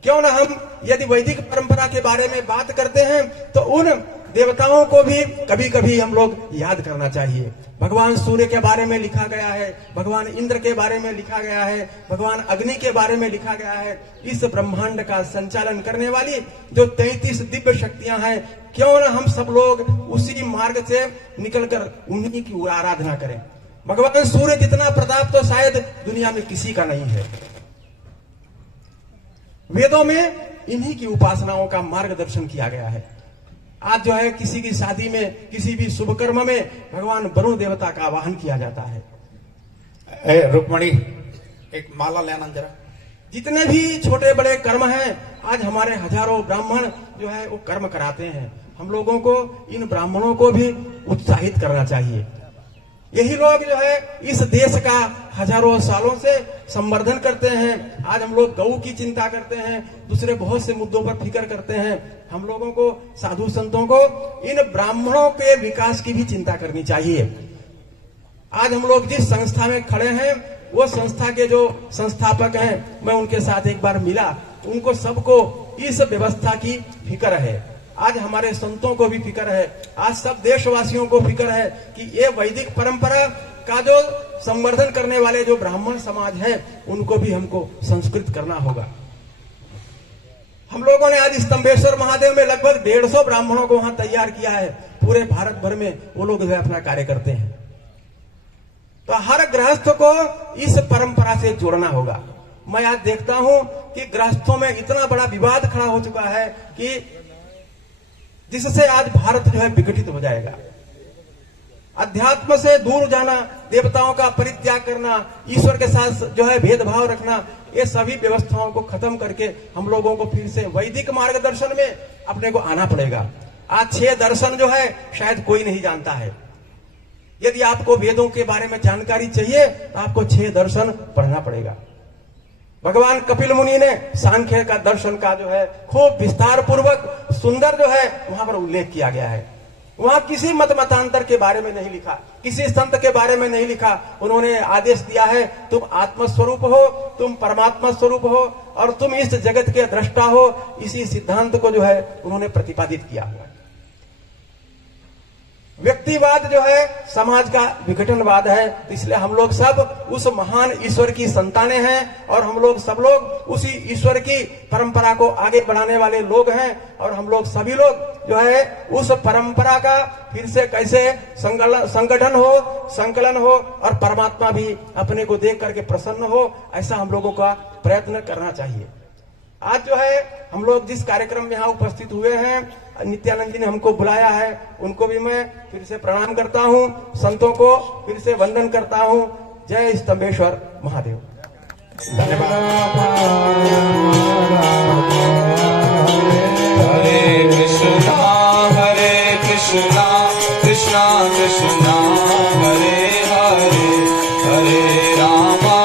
क्यों ना हम यदि वैदिक परंपरा के बारे में बात करते हैं तो उन देवताओं को भी कभी कभी हम लोग याद करना चाहिए. भगवान सूर्य के बारे में लिखा गया है, भगवान इंद्र के बारे में लिखा गया है, भगवान अग्नि के बारे में लिखा गया है. इस ब्रह्मांड का संचालन करने वाली जो 33 दिव्य शक्तियां हैं, क्यों ना हम सब लोग उसी मार्ग से निकलकर उन्हीं की आराधना करें. भगवान सूर्य जितना प्रताप तो शायद दुनिया में किसी का नहीं है. वेदों में इन्हीं की उपासनाओं का मार्गदर्शन किया गया है. आज जो है किसी की शादी में, किसी भी शुभ कर्म में भगवान वरुण देवता का आवाहन किया जाता है. रुक्मणी एक माला लेना जरा. जितने भी छोटे बड़े कर्म हैं आज हमारे हजारों ब्राह्मण जो है वो कर्म कराते हैं. हम लोगों को इन ब्राह्मणों को भी उत्साहित करना चाहिए. यही लोग जो है इस देश का हजारों सालों से संवर्धन करते हैं। आज हम लोग गौ की चिंता करते हैं, दूसरे बहुत से मुद्दों पर फिक्र करते हैं। हम लोगों को, साधु संतों को इन ब्राह्मणों के विकास की भी चिंता करनी चाहिए। आज हम लोग जिस संस्था में खड़े हैं, वो संस्था के जो संस्थापक हैं, मैं उनके साथ एक बार मिला, उनको सबको इस व्यवस्था की फिक्र है। आज हमारे संतों को भी फिक्र है, आज सब देशवासियों को फिक्र है कि ये वैदिक परंपरा का जो संवर्धन करने वाले जो ब्राह्मण समाज है, उनको भी हमको संस्कृत करना होगा। हम लोगों ने आज स्तंभेश्वर महादेव में लगभग 150 ब्राह्मणों को वहां तैयार किया है। पूरे भारत भर में वो लोग जो है अपना कार्य करते हैं। तो हर गृहस्थ को इस परंपरा से जोड़ना होगा। मैं आज देखता हूं कि गृहस्थों में इतना बड़ा विवाद खड़ा हो चुका है कि जिससे आज भारत जो है विघटित हो जाएगा। अध्यात्म से दूर जाना, देवताओं का परित्याग करना, ईश्वर के साथ जो है भेदभाव रखना, ये सभी व्यवस्थाओं को खत्म करके हम लोगों को फिर से वैदिक मार्गदर्शन में अपने को आना पड़ेगा। आज 6 दर्शन जो है शायद कोई नहीं जानता है। यदि आपको वेदों के बारे में जानकारी चाहिए तो आपको 6 दर्शन पढ़ना पड़ेगा। भगवान कपिल मुनि ने सांख्य का दर्शन का जो है खूब विस्तार पूर्वक सुंदर जो है वहां पर उल्लेख किया गया है। वहां किसी मत मतांतर के बारे में नहीं लिखा, किसी संत के बारे में नहीं लिखा। उन्होंने आदेश दिया है, तुम आत्मस्वरूप हो, तुम परमात्मा स्वरूप हो और तुम इस जगत के दृष्टा हो। इसी सिद्धांत को जो है उन्होंने प्रतिपादित किया हुआ। व्यक्तिवाद जो है समाज का विघटनवाद है। तो इसलिए हम लोग सब उस महान ईश्वर की संतानें हैं और हम लोग सब लोग उसी ईश्वर की परंपरा को आगे बढ़ाने वाले लोग हैं। और हम लोग सभी लोग जो है उस परंपरा का फिर से कैसे संगठन हो, संकलन हो और परमात्मा भी अपने को देख करके प्रसन्न हो, ऐसा हम लोगों का प्रयत्न करना चाहिए। आज जो है हम लोग जिस कार्यक्रम में यहाँ उपस्थित हुए हैं, नित्यानंद जी ने हमको बुलाया है, उनको भी मैं फिर से प्रणाम करता हूँ, संतों को फिर से वंदन करता हूँ। जय स्तंभेश्वर महादेव। धन्यवाद। हरे कृष्णा कृष्णा कृष्णा हरे हरे, हरे रामा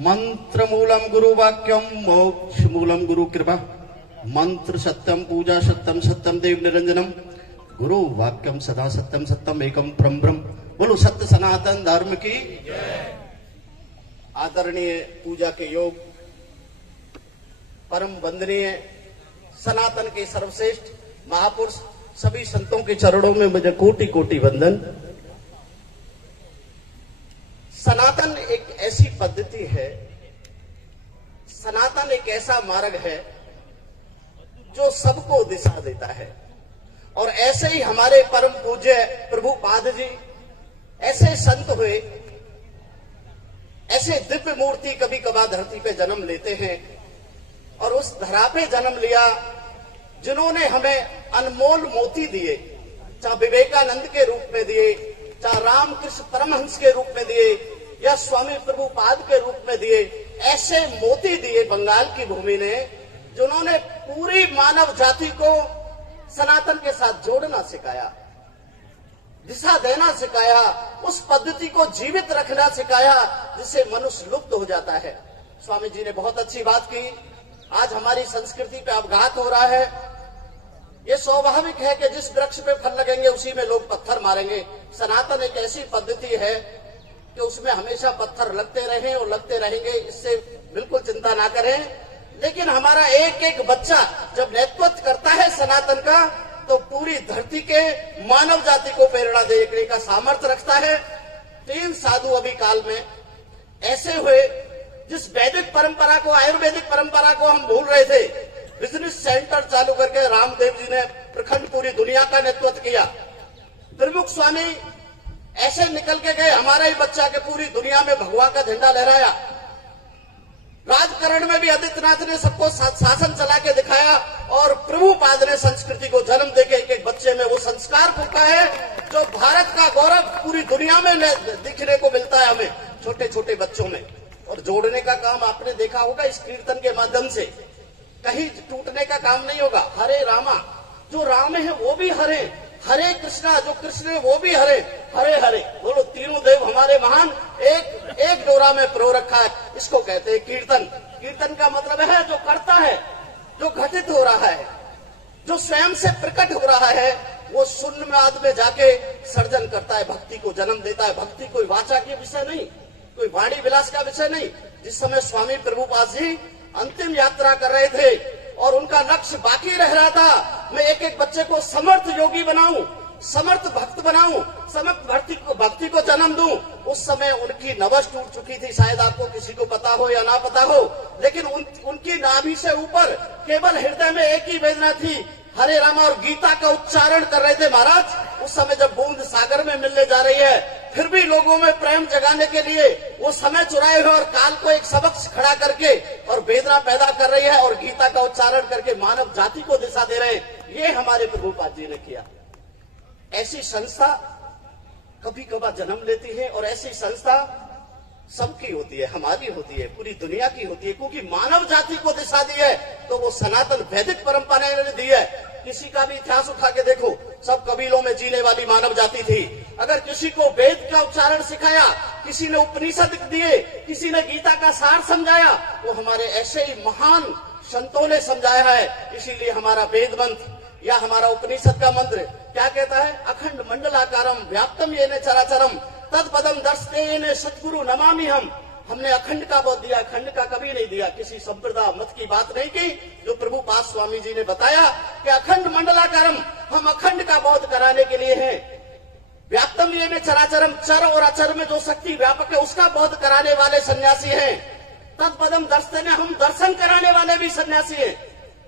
मंत्र मूलम गुरु वाक्यम, मोक्ष मूलम गुरु कृपा। मंत्र सत्यम, पूजा सत्यम, सत्यम देव निरंजनम, गुरु वाक्यम सदा सत्यम, सत्यम एकम परम ब्रह्म। बोलो सत्य सनातन धर्म की। आदरणीय पूजा के योग, परम वंदनीय सनातन के सर्वश्रेष्ठ महापुरुष सभी संतों के चरणों में मुझे कोटि कोटि वंदन। सनातन एक ऐसी पद्धति है, सनातन एक ऐसा मार्ग है जो सबको दिशा देता है। और ऐसे ही हमारे परम पूज्य प्रभुपाद जी ऐसे संत हुए, ऐसे दिव्य मूर्ति कभी कभार धरती पे जन्म लेते हैं और उस धरा पे जन्म लिया जिन्होंने हमें अनमोल मोती दिए, चाहे विवेकानंद के रूप में दिए, चाहे रामकृष्ण परमहंस के रूप में दिए, या स्वामी प्रभुपाद के रूप में दिए। ऐसे मोती दिए बंगाल की भूमि ने, जिन्होंने पूरी मानव जाति को सनातन के साथ जोड़ना सिखाया, दिशा देना सिखाया, उस पद्धति को जीवित रखना सिखाया जिससे मनुष्य लुप्त हो जाता है। स्वामी जी ने बहुत अच्छी बात की। आज हमारी संस्कृति पे अपघात हो रहा है। ये स्वाभाविक है कि जिस वृक्ष पे फल लगेंगे उसी में लोग पत्थर मारेंगे। सनातन एक ऐसी पद्धति है कि उसमें हमेशा पत्थर लगते रहे और लगते रहेंगे, इससे बिल्कुल चिंता ना करें। लेकिन हमारा एक एक बच्चा जब नेतृत्व करता है सनातन का, तो पूरी धरती के मानव जाति को प्रेरणा देने का सामर्थ्य रखता है। 3 साधु अभी काल में ऐसे हुए जिस वैदिक परंपरा को, आयुर्वेदिक परंपरा को हम भूल रहे थे। बिजनेस सेंटर चालू करके रामदेव जी ने प्रखंड पूरी दुनिया का नेतृत्व किया। प्रमुख स्वामी ऐसे निकल के गए, हमारा ही बच्चा के पूरी दुनिया में भगवा का झंडा लहराया। राजकरण में भी आदित्यनाथ ने सबको शासन चला के दिखाया और प्रभुपाद ने संस्कृति को जन्म देके एक एक बच्चे में वो संस्कार फूका है जो भारत का गौरव पूरी दुनिया में दिखने को मिलता है हमें छोटे छोटे बच्चों में। और जोड़ने का काम आपने देखा होगा इस कीर्तन के माध्यम से, कहीं टूटने का काम नहीं होगा। हरे रामा, जो राम है वो भी हरे, हरे कृष्णा, जो कृष्ण है वो भी हरे, हरे हरे। बोलो तीनों देव हमारे महान एक डोरा में प्रो रखा है। इसको कहते हैं कीर्तन। कीर्तन का मतलब है जो करता है, जो घटित हो रहा है, जो स्वयं से प्रकट हो रहा है, वो शून्यवाद में जाके सर्जन करता है, भक्ति को जन्म देता है। भक्ति कोई वाचा के विषय नहीं, कोई वाणी विलास का विषय नहीं। जिस समय स्वामी प्रभुपाद जी अंतिम यात्रा कर रहे थे और उनका लक्ष्य बाकी रह रहा था, मैं एक एक बच्चे को समर्थ योगी बनाऊं, समर्थ भक्त बनाऊं, समर्थ भक्ति को जन्म दूं। उस समय उनकी नवस टूट चुकी थी, शायद आपको किसी को पता हो या ना पता हो, लेकिन उनकी नाभि से ऊपर केवल हृदय में एक ही वेदना थी, हरे रामा, और गीता का उच्चारण कर रहे थे महाराज। उस समय जब बूंद सागर में मिलने जा रही है, फिर भी लोगों में प्रेम जगाने के लिए वो समय चुराए हुए और काल को एक सबक खड़ा करके और वेदना पैदा कर रही है और गीता का उच्चारण करके मानव जाति को दिशा दे रहे हैं। ये हमारे प्रभुपाद जी ने किया। ऐसी संस्था कभी कभार जन्म लेती है और ऐसी संस्था सबकी होती है, हमारी होती है, पूरी दुनिया की होती है, क्योंकि मानव जाति को दिशा दी है तो वो सनातन वैदिक परंपरा ने दी है। किसी का भी इतिहास उठा के देखो, सब कबीलों में जीने वाली मानव जाति थी। अगर किसी को वेद का उच्चारण सिखाया, किसी ने उपनिषद दिए, किसी ने गीता का सार समझाया, वो हमारे ऐसे ही महान संतों ने समझाया है। इसीलिए हमारा वेद मंत्र या हमारा उपनिषद का मंत्र क्या कहता है? अखंड मंडलाकारम व्याप्तम येन चराचरम तत्पदम दर्शते सतगुरु नमामि हम। हमने अखंड का बोध दिया, खंड का कभी नहीं दिया। किसी संप्रदाय मत की बात नहीं की। जो प्रभुपाद स्वामी जी ने बताया कि अखंड मंडलाकारम, हम अखंड का बोध कराने के लिए हैं। व्याप्तम ये में चराचरम, चर और अचर में जो शक्ति व्यापक है उसका बोध कराने वाले सन्यासी हैं। तत्पदम दर्शते ने, हम दर्शन कराने वाले भी सन्यासी हैं।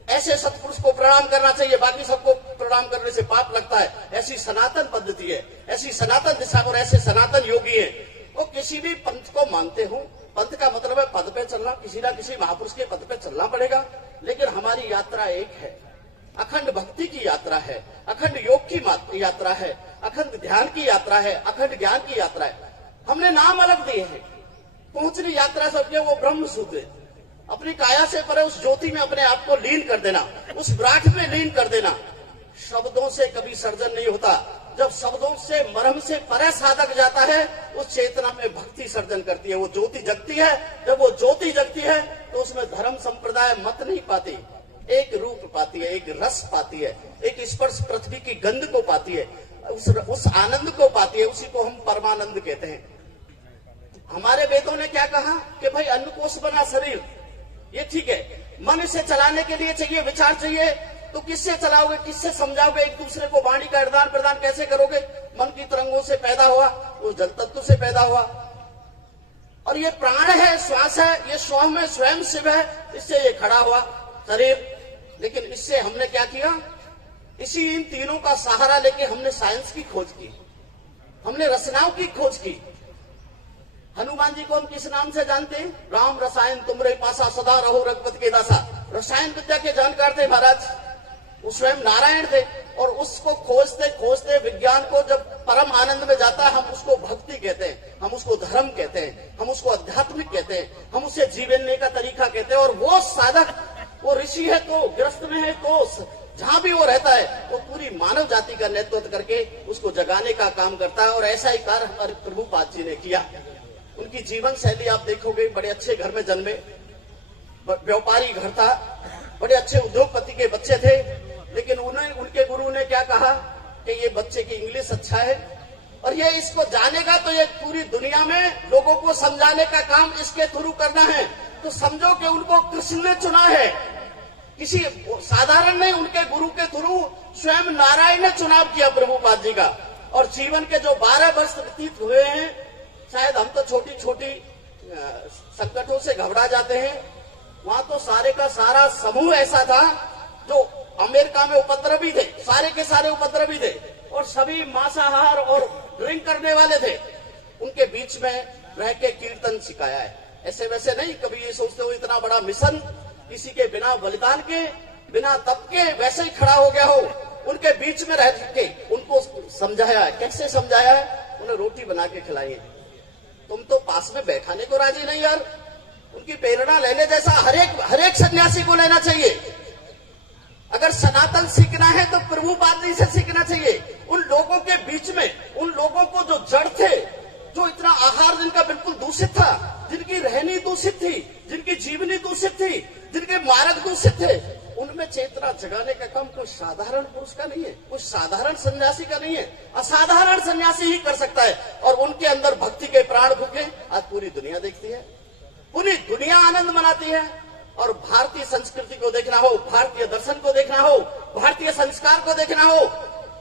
ऐसे सत्पुरुष को प्रणाम करना चाहिए, बाकी सबको प्रणाम करने से पाप लगता है। ऐसी सनातन पद्धति है, ऐसी सनातन दिशा और ऐसे सनातन योगी है। वो किसी भी पंथ को मानते हो, पंथ का मतलब है पद पे चलना, किसी ना किसी महापुरुष के पद पे चलना पड़ेगा। लेकिन हमारी यात्रा एक है, अखंड भक्ति की यात्रा है, अखंड योग की यात्रा है, अखंड ध्यान की यात्रा है, अखंड ज्ञान की यात्रा है। हमने नाम अलग दिए हैं। पहुंचनी यात्रा सबके वो ब्रह्म सूत्र, अपनी काया से परे उस ज्योति में अपने आप को लीन कर देना, उस विराट में लीन कर देना। शब्दों से कभी सर्जन नहीं होता। जब शब्दों से मर्म से परे साधक जाता है, उस चेतना में भक्ति सर्जन करती है, वो ज्योति जगती है। जब वो ज्योति जगती है तो उसमें धर्म संप्रदाय मत नहीं पाती, एक रूप पाती है, एक रस पाती है, एक स्पर्श पृथ्वी की गंध को पाती है, उस आनंद को पाती है। उसी को हम परमानंद कहते हैं। हमारे वेदों ने क्या कहा कि भाई अन्नकोश बना शरीर, ये ठीक है। मन इसे चलाने के लिए चाहिए, विचार चाहिए, तो किससे चलाओगे, किससे समझाओगे, एक दूसरे को वाणी का आदान प्रदान कैसे करोगे? मन की तरंगों से पैदा हुआ, उस जल तत्व से पैदा हुआ। और ये प्राण है, श्वास है, ये श्वास में स्वयं शिव है, इससे ये खड़ा हुआ शरीर। लेकिन इससे हमने क्या किया? इसी इन तीनों का सहारा लेके हमने साइंस की खोज की, हमने रचनाओं की खोज की। हनुमान जी को हम किस नाम से जानते हैं? राम रसायन तुमरे पासा सदा रहो रघुपति के दासा। रसायन विद्या के जानकार थे महाराज, वो स्वयं नारायण थे। और उसको खोजते खोजते विज्ञान को जब परम आनंद में जाता है, हम उसको भक्ति कहते हैं, हम उसको धर्म कहते हैं, हम उसको आध्यात्मिक कहते हैं, हम उसे जीवने का तरीका कहते हैं। और वो साधक, वो ऋषि है तो ग्रस्त में है तो जहां भी वो रहता है वो पूरी मानव जाति का नेतृत्व करके उसको जगाने का काम करता है। और ऐसा ही कार्य हमारे प्रभुपाद जी ने किया। उनकी जीवन शैली आप देखोगे, बड़े अच्छे घर में जन्मे, व्यापारी घर था, बड़े अच्छे उद्योगपति के बच्चे थे। लेकिन उनके गुरु ने क्या कहा कि ये बच्चे की इंग्लिश अच्छा है और ये इसको जानेगा तो ये पूरी दुनिया में लोगों को समझाने का काम इसके थ्रू करना है। तो समझो कि उनको कृष्ण ने चुना है, किसी साधारण नहीं, उनके गुरु के थ्रू स्वयं नारायण ने चुनाव किया प्रभुपाद जी का। और जीवन के जो 12 वर्ष व्यतीत हुए हैं, शायद हम तो छोटी छोटी संकटों से घबरा जाते हैं, वहां तो सारे का सारा समूह ऐसा था जो अमेरिका में उपद्रवी थे, सारे के सारे उपद्रवी थे और सभी मांसाहार और ड्रिंक करने वाले थे। उनके बीच में रह के कीर्तन सिखाया है। ऐसे वैसे नहीं कभी ये सोचते हो इतना बड़ा मिशन किसी के बिना बलिदान के, बिना तप के वैसे ही खड़ा हो गया हो। उनके बीच में रह के उनको समझाया है। कैसे समझाया है? उन्हें रोटी बना के खिलाई है। तुम तो पास में बैठाने को राजी नहीं यार। उनकी प्रेरणा लेने जैसा हर एक सन्यासी को लेना चाहिए। अगर सनातन सीखना है तो प्रभुपाद जी से सीखना चाहिए। उन लोगों के बीच में, उन लोगों को जो जड़ थे, जो इतना आहार जिनका बिल्कुल दूषित था, जिनकी रहनी दूषित थी, जिनकी जीवनी दूषित थी, जिनके मार्ग दूषित थे, उनमें चेतना जगाने का काम कोई साधारण पुरुष का नहीं है, कोई साधारण सन्यासी का नहीं है। असाधारण सन्यासी ही कर सकता है। और उनके अंदर भक्ति के प्राण फूके आज पूरी दुनिया देखती है, पूरी दुनिया आनंद मनाती है। और भारतीय संस्कृति को देखना हो, भारतीय दर्शन को देखना हो, भारतीय संस्कार को देखना हो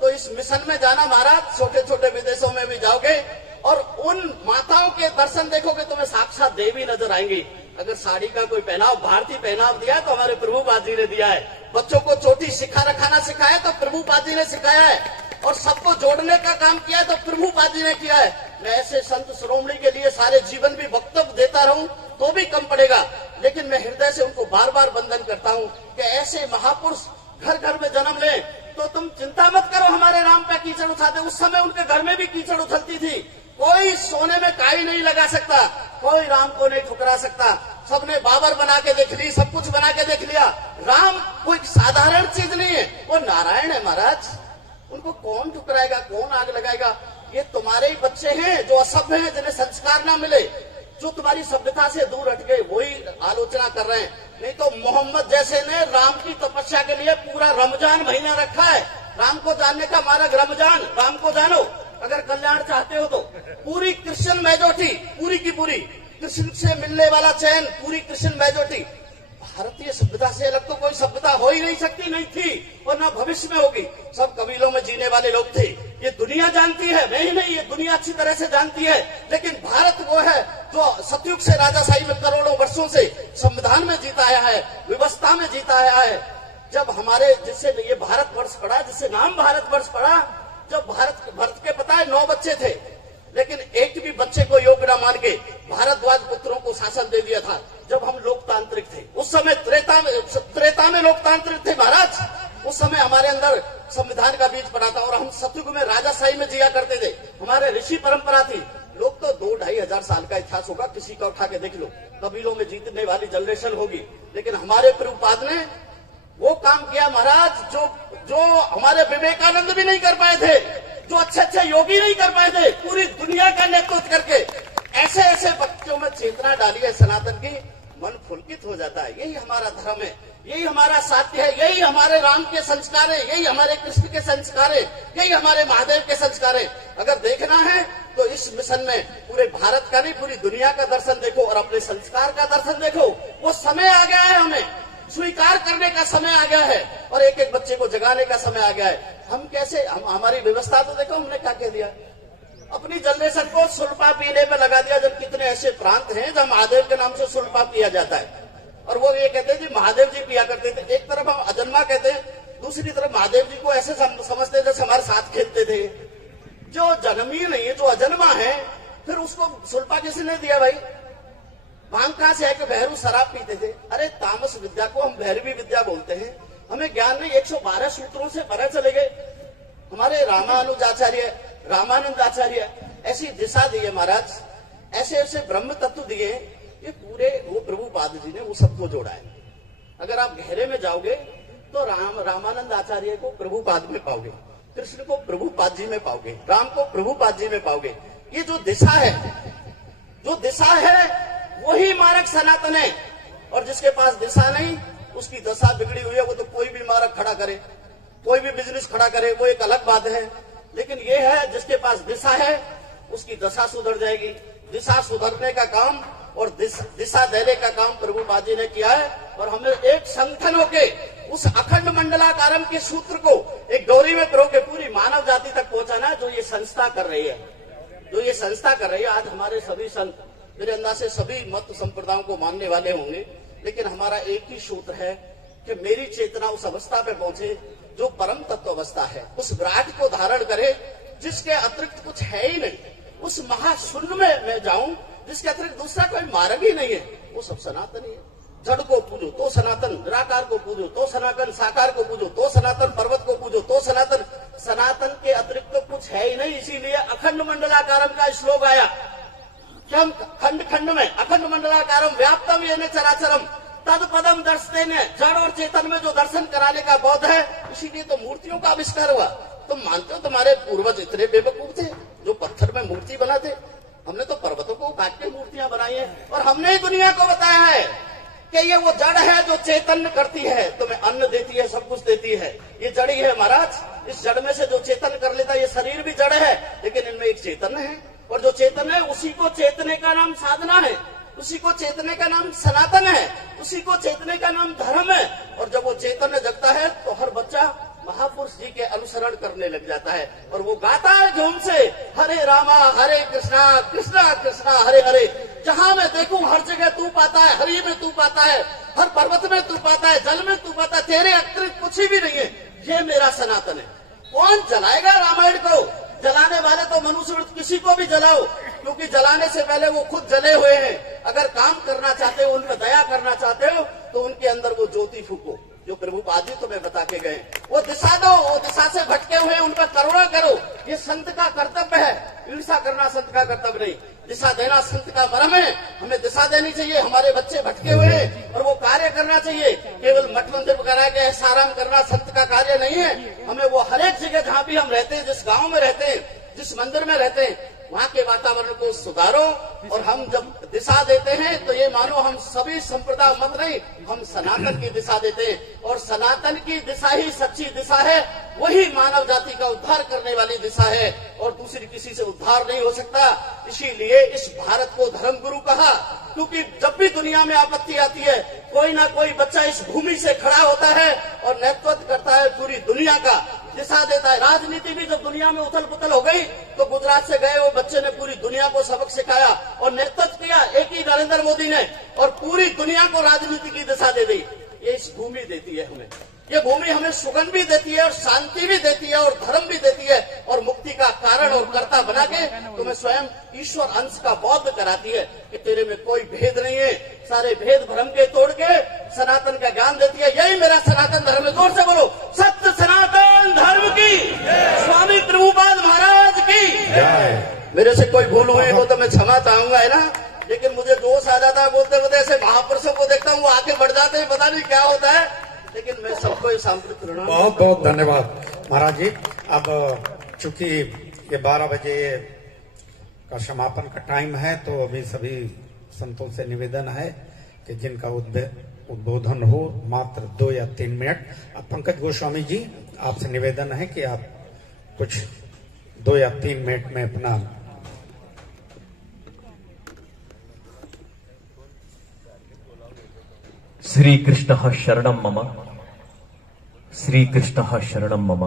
तो इस मिशन में जाना महाराज। छोटे छोटे विदेशों में भी जाओगे और उन माताओं के दर्शन देखोगे, तुम्हें साक्षात देवी नजर आएंगी। अगर साड़ी का कोई पहनाव, भारतीय पहनाव दिया है तो हमारे प्रभुपाद जी ने दिया है। बच्चों को चोटी रखाना सिखाया तो प्रभुपाद जी ने सिखाया है। और सबको जोड़ने का काम किया है तो प्रभुपाद जी ने किया है। मैं ऐसे संत शिरोमणि के लिए सारे जीवन भी वक्तव्य देता रहूं तो भी कम पड़ेगा, लेकिन मैं हृदय से उनको बार बार वंदन करता हूं कि ऐसे महापुरुष घर घर में जन्म लें। तो तुम चिंता मत करो हमारे राम पे कीचड़ उठाते, उस समय उनके घर में भी कीचड़ उछलती थी। कोई सोने में काई नहीं लगा सकता, कोई राम को नहीं ठुकरा सकता। सबने बाबर बना के देख ली, सब कुछ बना के देख लिया। राम कोई साधारण चीज नहीं है, वो नारायण है महाराज। उनको कौन ठुकराएगा, कौन आग लगाएगा? ये तुम्हारे ही बच्चे हैं जो असभ्य हैं, जिन्हें संस्कार ना मिले, जो तुम्हारी सभ्यता से दूर हट गए, वही आलोचना कर रहे हैं। नहीं तो मोहम्मद जैसे ने राम की तपस्या के लिए पूरा रमजान महीना रखा है। राम को जानने का मार्ग रमजान, राम को जानो अगर कल्याण चाहते हो तो। पूरी क्रिश्चियन मेजोरिटी, पूरी की पूरी कृष्ण से मिलने वाला चैन, पूरी क्रिश्चियन मेजोरिटी। भारतीय सभ्यता से अलग तो कोई सभ्यता हो ही नहीं सकती, नहीं थी और ना भविष्य में होगी। सब कबीलों में जीने वाले लोग थे। ये दुनिया जानती है, मैं ही नहीं, ये दुनिया अच्छी तरह से जानती है। लेकिन भारत वो है जो सतयुग से राजाशाही में करोड़ों वर्षों से संविधान में जीता आया है, व्यवस्था में जीता आया है। जब हमारे जिससे ये भारतवर्ष पड़ा, जिससे नाम भारतवर्ष पड़ा, जब भारत के पता है 9 बच्चे थे, लेकिन एक भी बच्चे को योग्य न मान के भारद्वाज पुत्रों को शासन दे दिया था। जब हम लोकतांत्रिक थे, उस समय त्रेता में लोकतांत्रिक थे महाराज। उस समय हमारे अंदर संविधान का बीज पड़ा था और हम सतयुग में राजाशाही में जिया करते थे। हमारे ऋषि परंपरा थी। लोग तो 2-2.5 हजार साल का इतिहास होगा, किसी का उठा के देख लो, कबीलों में जीतने वाली जनरेशन होगी। लेकिन हमारे प्रभुपाद ने वो काम किया महाराज जो हमारे विवेकानंद भी नहीं कर पाए थे, जो अच्छे योगी नहीं कर पाए थे। पूरी दुनिया का नेतृत्व करके ऐसे ऐसे बच्चों में चेतना डाली है सनातन की, मन पुलकित हो जाता है। यही हमारा धर्म है, यही हमारा साध्य है, यही हमारे राम के संस्कार है, यही हमारे कृष्ण के संस्कार है, यही हमारे महादेव के संस्कार है। अगर देखना है तो इस मिशन में पूरे भारत का नहीं, पूरी दुनिया का दर्शन देखो और अपने संस्कार का दर्शन देखो। वो समय आ गया है, हमें स्वीकार करने का समय आ गया है और एक एक बच्चे को जगाने का समय आ गया है। हम कैसे, हमारी व्यवस्था तो देखो हमने क्या कह दिया, अपनी जनरेशन को सुल्फा पीने पे लगा दिया। जब कितने ऐसे प्रांत हैं जहां महादेव के नाम से सुल्फा पिया जाता है और वो ये कहते हैं जी महादेव जी पिया करते थे। एक तरफ हम अजन्मा कहते हैं, दूसरी तरफ महादेव जी को ऐसे समझते हैं जैसे हमारे साथ खेलते थे। जो जन्मी नहीं है, जो अजन्मा है, फिर उसको सुल्फा किसने दिया भाई? भांग कहां से है कि भैरू शराब पीते थे? अरे तामस विद्या को हम भैरवी विद्या बोलते हैं। हमें ज्ञान नहीं, 112 सूत्रों से परे चले गए। हमारे रामानुजाचार्य, रामानंद आचार्य ऐसी दिशा दी है महाराज, ऐसे ऐसे ब्रह्म तत्व दिए, ये पूरे वो प्रभुपाद जी ने वो सबको जोड़ा है। अगर आप गहरे में जाओगे तो रामानंद आचार्य को प्रभुपाद में पाओगे, कृष्ण को प्रभुपाद जी में पाओगे, राम को प्रभुपाद जी में पाओगे। ये जो दिशा है, जो दिशा है वही मार्ग सनातन है। और जिसके पास दिशा नहीं, उसकी दशा बिगड़ी हुई है। वो तो कोई भी मार्ग खड़ा करे, कोई भी बिजनेस खड़ा करे, वो एक अलग बात है। लेकिन ये है जिसके पास दिशा है उसकी दशा सुधर जाएगी। दिशा सुधरने का काम और दिशा देने का काम प्रभुपाद जी ने किया है। और हमें एक संगठन होके उस अखंड मंडलाकारम के सूत्र को एक डोरी में पिरो के पूरी मानव जाति तक पहुंचाना है, जो ये संस्था कर रही है, जो ये संस्था कर रही है। आज हमारे सभी संत मेरे अंदाज से सभी मत संप्रदायों को मानने वाले होंगे, लेकिन हमारा एक ही सूत्र है कि मेरी चेतना उस अवस्था पे पहुंचे जो परम तत्व अवस्था है, उस विराट को धारण करे जिसके अतिरिक्त कुछ है ही नहीं। उस महाशून्य में मैं जाऊं जिसके अतिरिक्त दूसरा कोई मार्ग ही नहीं है। वो सब सनातन ही है। जड़ को पूजो तो सनातन, निराकार को पूजो तो सनातन, साकार को पूजो तो सनातन, पर्वत को पूजो तो सनातन। सनातन के अतिरिक्त तो कुछ है ही नहीं। इसीलिए अखंड मंडलाकारम का श्लोक आया कि हम खंड खंड में अखंड मंडलाकारम व्याप्तम येन चराचरम तद पदम दर्शते ने, जड़ और चेतन में जो दर्शन कराने का बोध है, इसीलिए तो मूर्तियों का आविष्कार हुआ। तुम मानते हो तुम्हारे पूर्वज इतने बेवकूफ थे जो पत्थर में मूर्ति बनाते? हमने तो पर्वतों को काट के मूर्तियां बनाई है। और हमने ही दुनिया को बताया है कि ये वो जड़ है जो चेतन करती है, तुम्हें अन्न देती है, सब कुछ देती है। ये जड़ ही है महाराज। इस जड़ में से जो चेतन कर लेता है, ये शरीर भी जड़ है, लेकिन इनमें एक चेतन है। और जो चेतन है उसी को चेतने का नाम साधना है, उसी को चेतने का नाम सनातन है, उसी को चेतने का नाम धर्म है। और जब वो चेतन जगता है तो हर बच्चा महापुरुष जी के अनुसरण करने लग जाता है और वो गाता है झूम से, हरे रामा हरे कृष्णा कृष्णा कृष्णा हरे हरे। जहां मैं देखूं हर जगह तू पाता है, हरि में तू पाता है, हर पर्वत में तू पाता है, जल में तू पाता है, तेरे अतिरिक्त कुछ भी नहीं है। ये मेरा सनातन है। कौन जलाएगा रामायण को? जलाने वाले तो मनुष्य, किसी को भी जलाओ, क्योंकि जलाने से पहले वो खुद जले हुए हैं। अगर काम करना चाहते हो, उन पर दया करना चाहते हो, तो उनके अंदर वो ज्योति फूको जो प्रभुपाद जी तुम्हें बता के गए। वो दिशा दो, वो दिशा से भटके हुए उन पर करुणा करो। ये संत का कर्तव्य है। ईर्षा करना संत का कर्तव्य नहीं, दिशा देना संत का मरम है। हमें दिशा देनी चाहिए। हमारे बच्चे भटके हुए हैं और वो कार्य करना चाहिए। केवल मठ मंदिर करा के ऐसाराम करना संत का कार्य नहीं है। हमें वो हर एक जगह जहां भी हम रहते हैं, जिस गांव में रहते हैं, जिस मंदिर में रहते हैं, वहां के वातावरण को सुधारो। और हम जब दिशा देते हैं तो ये मानो हम सभी संप्रदाय मत नहीं, हम सनातन की दिशा देते हैं। और सनातन की दिशा ही सच्ची दिशा है, वही मानव जाति का उद्धार करने वाली दिशा है और दूसरी किसी से उद्धार नहीं हो सकता। इसीलिए इस भारत को धर्म गुरु कहा, क्योंकि जब भी दुनिया में आपत्ति आती है, कोई ना कोई बच्चा इस भूमि से खड़ा होता है और नेतृत्व करता है पूरी दुनिया का, दिशा देता है। राजनीति भी जब दुनिया में उथल पुथल हो गई तो गुजरात से गए वो बच्चे ने पूरी दुनिया को सबक सिखाया और नेतृत्व किया एक ही नरेंद्र मोदी ने, और पूरी दुनिया को राजनीति की दिशा दे दी। ये इस भूमि देती है हमें, ये भूमि हमें सुगंध भी देती है और शांति भी देती है और धर्म भी देती है और मुक्ति का कारण और कर्ता बना के तुम्हें स्वयं ईश्वर अंश का बोध कराती है कि तेरे में कोई भेद नहीं है। सारे भेद भ्रम के तोड़ के सनातन का ज्ञान देती है। यही मेरा सनातन धर्म है। जोर से बोलो, सत्य सनातन धर्म की, स्वामी प्रभुपाद महाराज की। मेरे से कोई भूल हुई हो तो मैं क्षमा चाहूंगा, है ना। लेकिन मुझे जोश आ जाता है बोलते बोलते। ऐसे महापुरुषों को देखता हूँ वो आगे बढ़ जाते हैं, पता नहीं क्या होता है, लेकिन मैं सबको सांप्रत प्रणाम। बहुत बहुत धन्यवाद महाराज जी। अब चूंकि ये 12 बजे का समापन का टाइम है, तो अभी सभी संतों से निवेदन है कि जिनका उद्बोधन हो मात्र 2 या 3 मिनट। अब पंकज गोस्वामी जी, आपसे निवेदन है कि आप कुछ 2 या 3 मिनट में अपना श्री कृष्ण शरणम मम, श्री कृष्ण शरणम मम,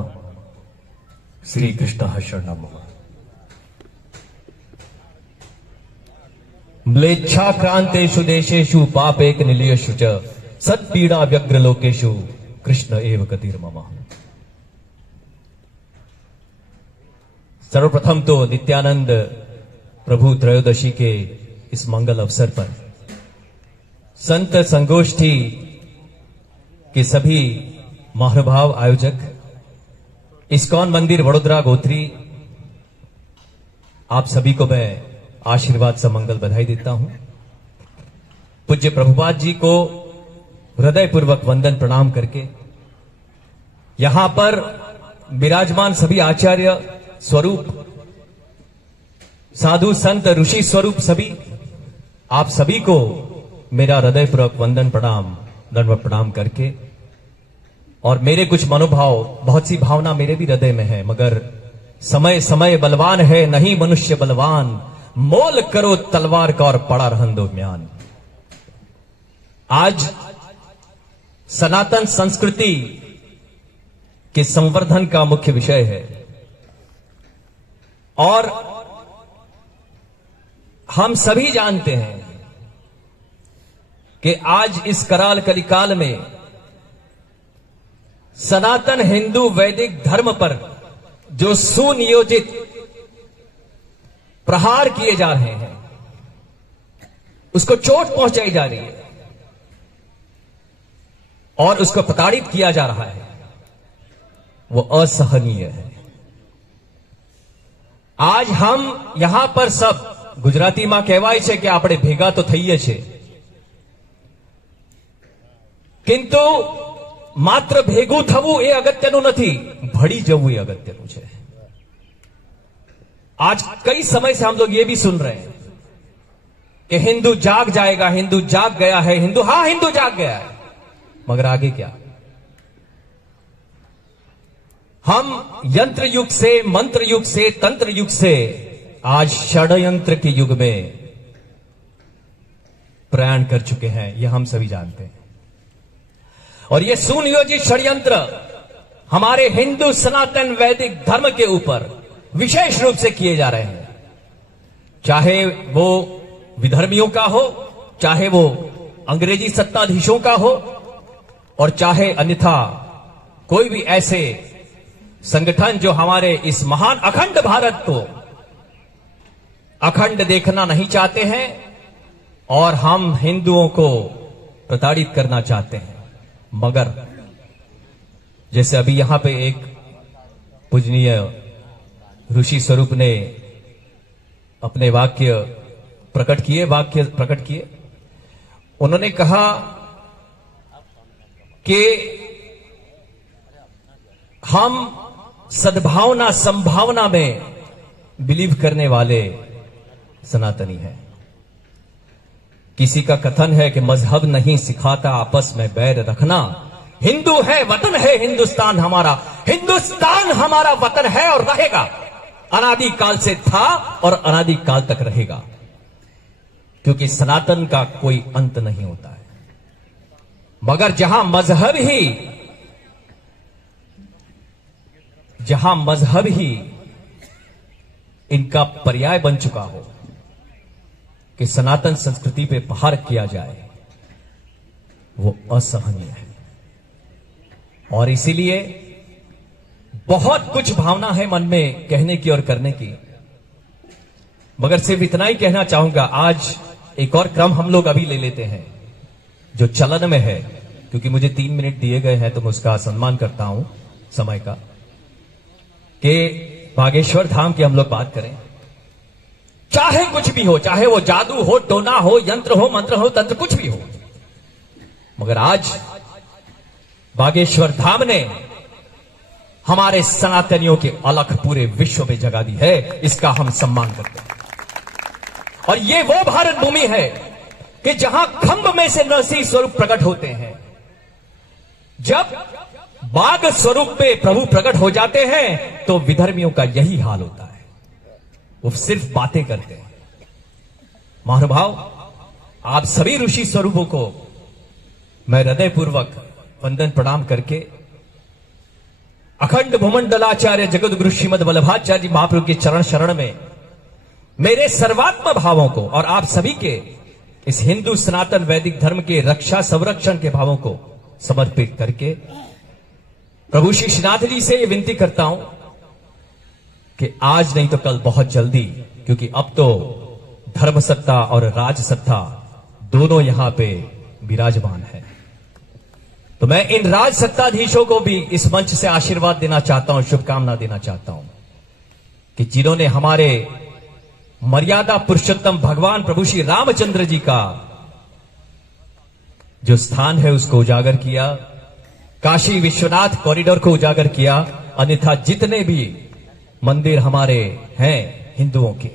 श्री कृष्ण शरणम मम। म्लेच्छाक्रांतेषु देशेषु पापेक निलयेषु च सत्पीड़ा व्यग्र लोकेषु कृष्ण एव गतिर्मम। सर्वप्रथम तो नित्यानंद प्रभु त्रयोदशी के इस मंगल अवसर पर संत संगोष्ठी के सभी महानुभाव आयोजक, इस्कॉन मंदिर वडोदरा गोत्री, आप सभी को मैं आशीर्वाद समंगल बधाई देता हूं। पूज्य प्रभुपाद जी को हृदयपूर्वक वंदन प्रणाम करके यहां पर विराजमान सभी आचार्य स्वरूप, साधु संत ऋषि स्वरूप सभी, आप सभी को मेरा हृदयपूर्वक वंदन प्रणाम, दंडवत प्रणाम करके, और मेरे कुछ मनोभाव, बहुत सी भावना मेरे भी हृदय में है, मगर समय समय बलवान है, नहीं मनुष्य बलवान, मोल करो तलवार का और पड़ा रहन दो म्यान। आज सनातन संस्कृति के संवर्धन का मुख्य विषय है और हम सभी जानते हैं कि आज इस कराल कलिकाल में सनातन हिंदू वैदिक धर्म पर जो सुनियोजित प्रहार किए जा रहे हैं, उसको चोट पहुंचाई जा रही है और उसको प्रताड़ित किया जा रहा है, वो असहनीय है। आज हम यहां पर सब, गुजराती में कहेवाय છે કે આપણે ભેગા તો થઈએ છે, किंतु मात्र भेगू थवू ए अगत्यनु नहीं, भड़ी जवू ए अगत्यनु है। आज कई समय से हम लोग ये भी सुन रहे हैं कि हिंदू जाग जाएगा, हिंदू जाग गया है, हिंदू, हां हिंदू जाग गया है, मगर आगे क्या? हम यंत्र युग से, मंत्र युग से, तंत्र युग से आज षड्यंत्र के युग में प्रयाण कर चुके हैं, यह हम सभी जानते हैं। और ये सुनियोजित षड्यंत्र हमारे हिंदू सनातन वैदिक धर्म के ऊपर विशेष रूप से किए जा रहे हैं, चाहे वो विधर्मियों का हो, चाहे वो अंग्रेजी सत्ताधीशों का हो, और चाहे अन्यथा कोई भी ऐसे संगठन जो हमारे इस महान अखंड भारत को अखंड देखना नहीं चाहते हैं और हम हिंदुओं को प्रताड़ित करना चाहते हैं। मगर जैसे अभी यहां पे एक पूजनीय ऋषि स्वरूप ने अपने वाक्य प्रकट किए, उन्होंने कहा कि हम सद्भावना संभावना में बिलीव करने वाले सनातनी हैं। किसी का कथन है कि मजहब नहीं सिखाता आपस में बैर रखना, हिंदू है, वतन है हिंदुस्तान हमारा, हिंदुस्तान हमारा वतन है और रहेगा, अनादि काल से था और अनादि काल तक रहेगा, क्योंकि सनातन का कोई अंत नहीं होता है। मगर जहां मजहब ही इनका पर्याय बन चुका हो कि सनातन संस्कृति पे प्रहार किया जाए, वो असहनीय है। और इसीलिए बहुत कुछ भावना है मन में कहने की और करने की, मगर सिर्फ इतना ही कहना चाहूंगा। आज एक और क्रम हम लोग अभी ले लेते हैं जो चलन में है, क्योंकि मुझे 3 मिनट दिए गए हैं तो मैं उसका सम्मान करता हूं समय का, कि बागेश्वर धाम की हम लोग बात करें। चाहे कुछ भी हो, चाहे वो जादू हो, टोना हो, यंत्र हो, मंत्र हो, तंत्र, कुछ भी हो, मगर आज बागेश्वर धाम ने हमारे सनातनियों के अलख पूरे विश्व में जगा दी है, इसका हम सम्मान करते हैं। और ये वो भारत भूमि है कि जहां खंभ में से नरसिंह स्वरूप प्रकट होते हैं। जब बाघ स्वरूप पे प्रभु प्रकट हो जाते हैं तो विधर्मियों का यही हाल होता है, वो सिर्फ बातें करते हैं। महानुभाव, आप सभी ऋषि स्वरूपों को मैं हृदयपूर्वक वंदन प्रणाम करके अखंड भूमंडलाचार्य जगत गुरु श्रीमद वल्लभाचार्य जी महाप्रभु के चरण शरण में मेरे सर्वात्म भावों को और आप सभी के इस हिंदू सनातन वैदिक धर्म के रक्षा संरक्षण के भावों को समर्पित करके प्रभु श्री श्रीनाथ जी से ये विनती करता हूं कि आज नहीं तो कल बहुत जल्दी, क्योंकि अब तो धर्म सत्ता और राज सत्ता दोनों यहां पे विराजमान है। तो मैं इन राज सत्ताधीशों को भी इस मंच से आशीर्वाद देना चाहता हूं, शुभकामना देना चाहता हूं कि जिन्होंने हमारे मर्यादा पुरुषोत्तम भगवान प्रभु श्री रामचंद्र जी का जो स्थान है उसको उजागर किया, काशी विश्वनाथ कॉरिडोर को उजागर किया, अन्यथा जितने भी मंदिर हमारे हैं हिंदुओं के,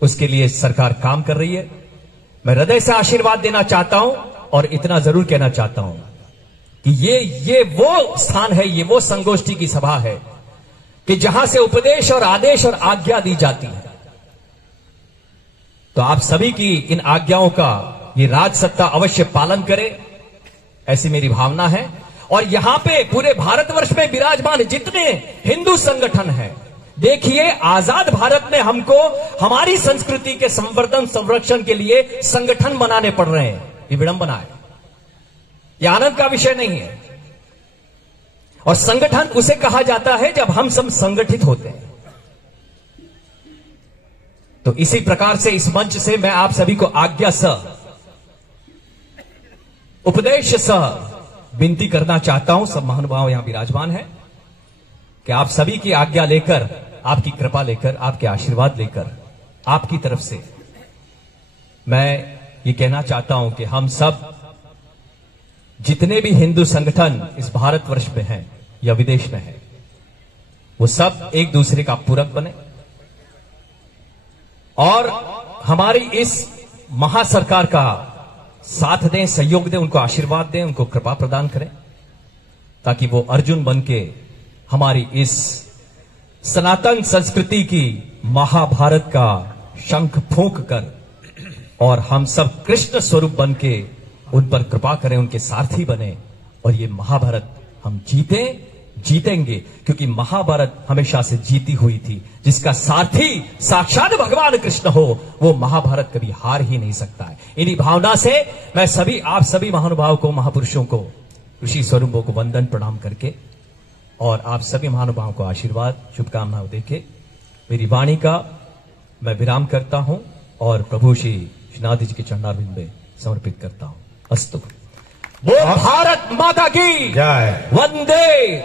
उसके लिए सरकार काम कर रही है। मैं हृदय से आशीर्वाद देना चाहता हूं और इतना जरूर कहना चाहता हूं कि ये वो स्थान है, ये वो संगोष्ठी की सभा है कि जहां से उपदेश और आदेश और आज्ञा दी जाती है। तो आप सभी की इन आज्ञाओं का ये राज सत्ता अवश्य पालन करे, ऐसी मेरी भावना है। और यहां पे पूरे भारतवर्ष में विराजमान जितने हिंदू संगठन हैं, देखिए आजाद भारत में हमको हमारी संस्कृति के संवर्धन संरक्षण के लिए संगठन बनाने पड़ रहे हैं। ये विडंबना है, यह आनंद का विषय नहीं है। और संगठन उसे कहा जाता है जब हम सब संगठित होते हैं। तो इसी प्रकार से इस मंच से मैं आप सभी को आज्ञा सह, उपदेश सह विनती करना चाहता हूं, सब महानुभाव यहां विराजमान है, कि आप सभी की आज्ञा लेकर, आपकी कृपा लेकर, आपके आशीर्वाद लेकर, आपकी तरफ से मैं ये कहना चाहता हूं कि हम सब जितने भी हिंदू संगठन इस भारतवर्ष में हैं या विदेश में हैं, वो सब एक दूसरे का पूरक बने और हमारी इस महासरकार का साथ दें, सहयोग दें, उनको आशीर्वाद दें, उनको कृपा प्रदान करें, ताकि वो अर्जुन बन के हमारी इस सनातन संस्कृति की महाभारत का शंख फूंक कर और हम सब कृष्ण स्वरूप बन के उन पर कृपा करें, उनके सारथी बने और ये महाभारत हम जीतेंगे, क्योंकि महाभारत हमेशा से जीती हुई थी। जिसका सारथी साक्षात भगवान कृष्ण हो, वो महाभारत कभी हार ही नहीं सकता है। इन्हीं भावना से मैं सभी आप सभी महानुभाव को, महापुरुषों को, ऋषि स्वरूपों को वंदन प्रणाम करके और आप सभी महानुभावों को आशीर्वाद शुभकामनाएं देके मेरी वाणी का मैं विराम करता हूं और प्रभु श्री श्रीनाथ जी के चरणारविंद में समर्पित करता हूं। अस्तु। बोल भारत माता की जय, वंदे,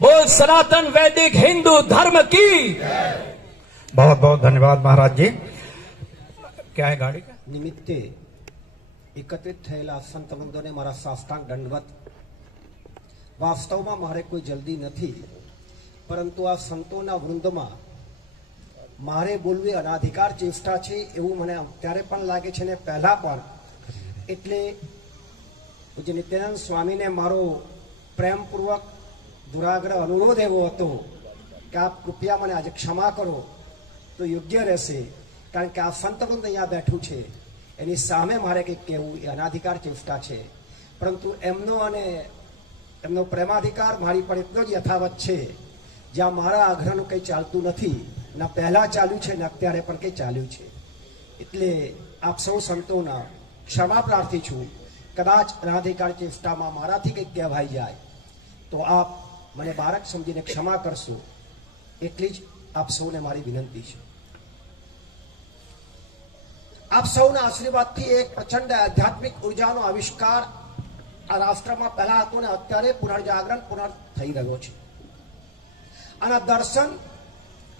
बोल सनातन वैदिक हिंदू धर्म की। बहुत बहुत धन्यवाद महाराज जी। क्या है गाड़ी का निमित्ते एकत्रित થયેલા સંત વૃંદોને મારા સાષ્ટાંગ દંડવત। વાસ્તવમાં મારે કોઈ જલ્દી નથી, પરંતુ આ સંતોના વૃંદમાં મારે બોલવી અનાધિકાર ચેષ્ટા છે એવું મને અત્યારે પણ લાગે છે ને પહેલા પણ। એટલે પૂજ્ય નિત્યાનંદ સ્વામીને મારો પ્રેમપૂર્વક દુરાગ્રહ અનુરોધ એવો હતો કે આપ કૃપયા મને આજે ક્ષમા કરો તો યોગ્ય રહેશે, કારણ કે આ સંતવૃંદ અહીંયા બેઠું છે એની સામે મારે કંઈક કહેવું એ અનાધિકાર ચેષ્ટા છે, પરંતુ એમનો પ્રેમાધિકાર મારી પર એટલો જ યથાવત છે જ્યાં મારા આગ્રહનું કંઈ ચાલતું નથી, ના પહેલાં ચાલ્યું છે ને અત્યારે પણ કંઈ ચાલ્યું છે। એટલે આપ સૌ સંતોના ક્ષમા પ્રાર્થી છું। કદાચ અનાધિકાર ચેષ્ટામાં મારાથી કંઈક કહેવાઈ જાય તો આપ મને બાળક સમજીને ક્ષમા કરશો, એટલી જ આપ સૌને મારી વિનંતી છે। આપ સૌના આશીર્વાદથી એક પ્રચંડ આધ્યાત્મિક ઉર્જાનો આવિષ્કાર આ રાષ્ટ્રમાં પહેલા હતો ને અત્યારે પુનર્જાગરણ થઈ રહ્યો છે। આના દર્શન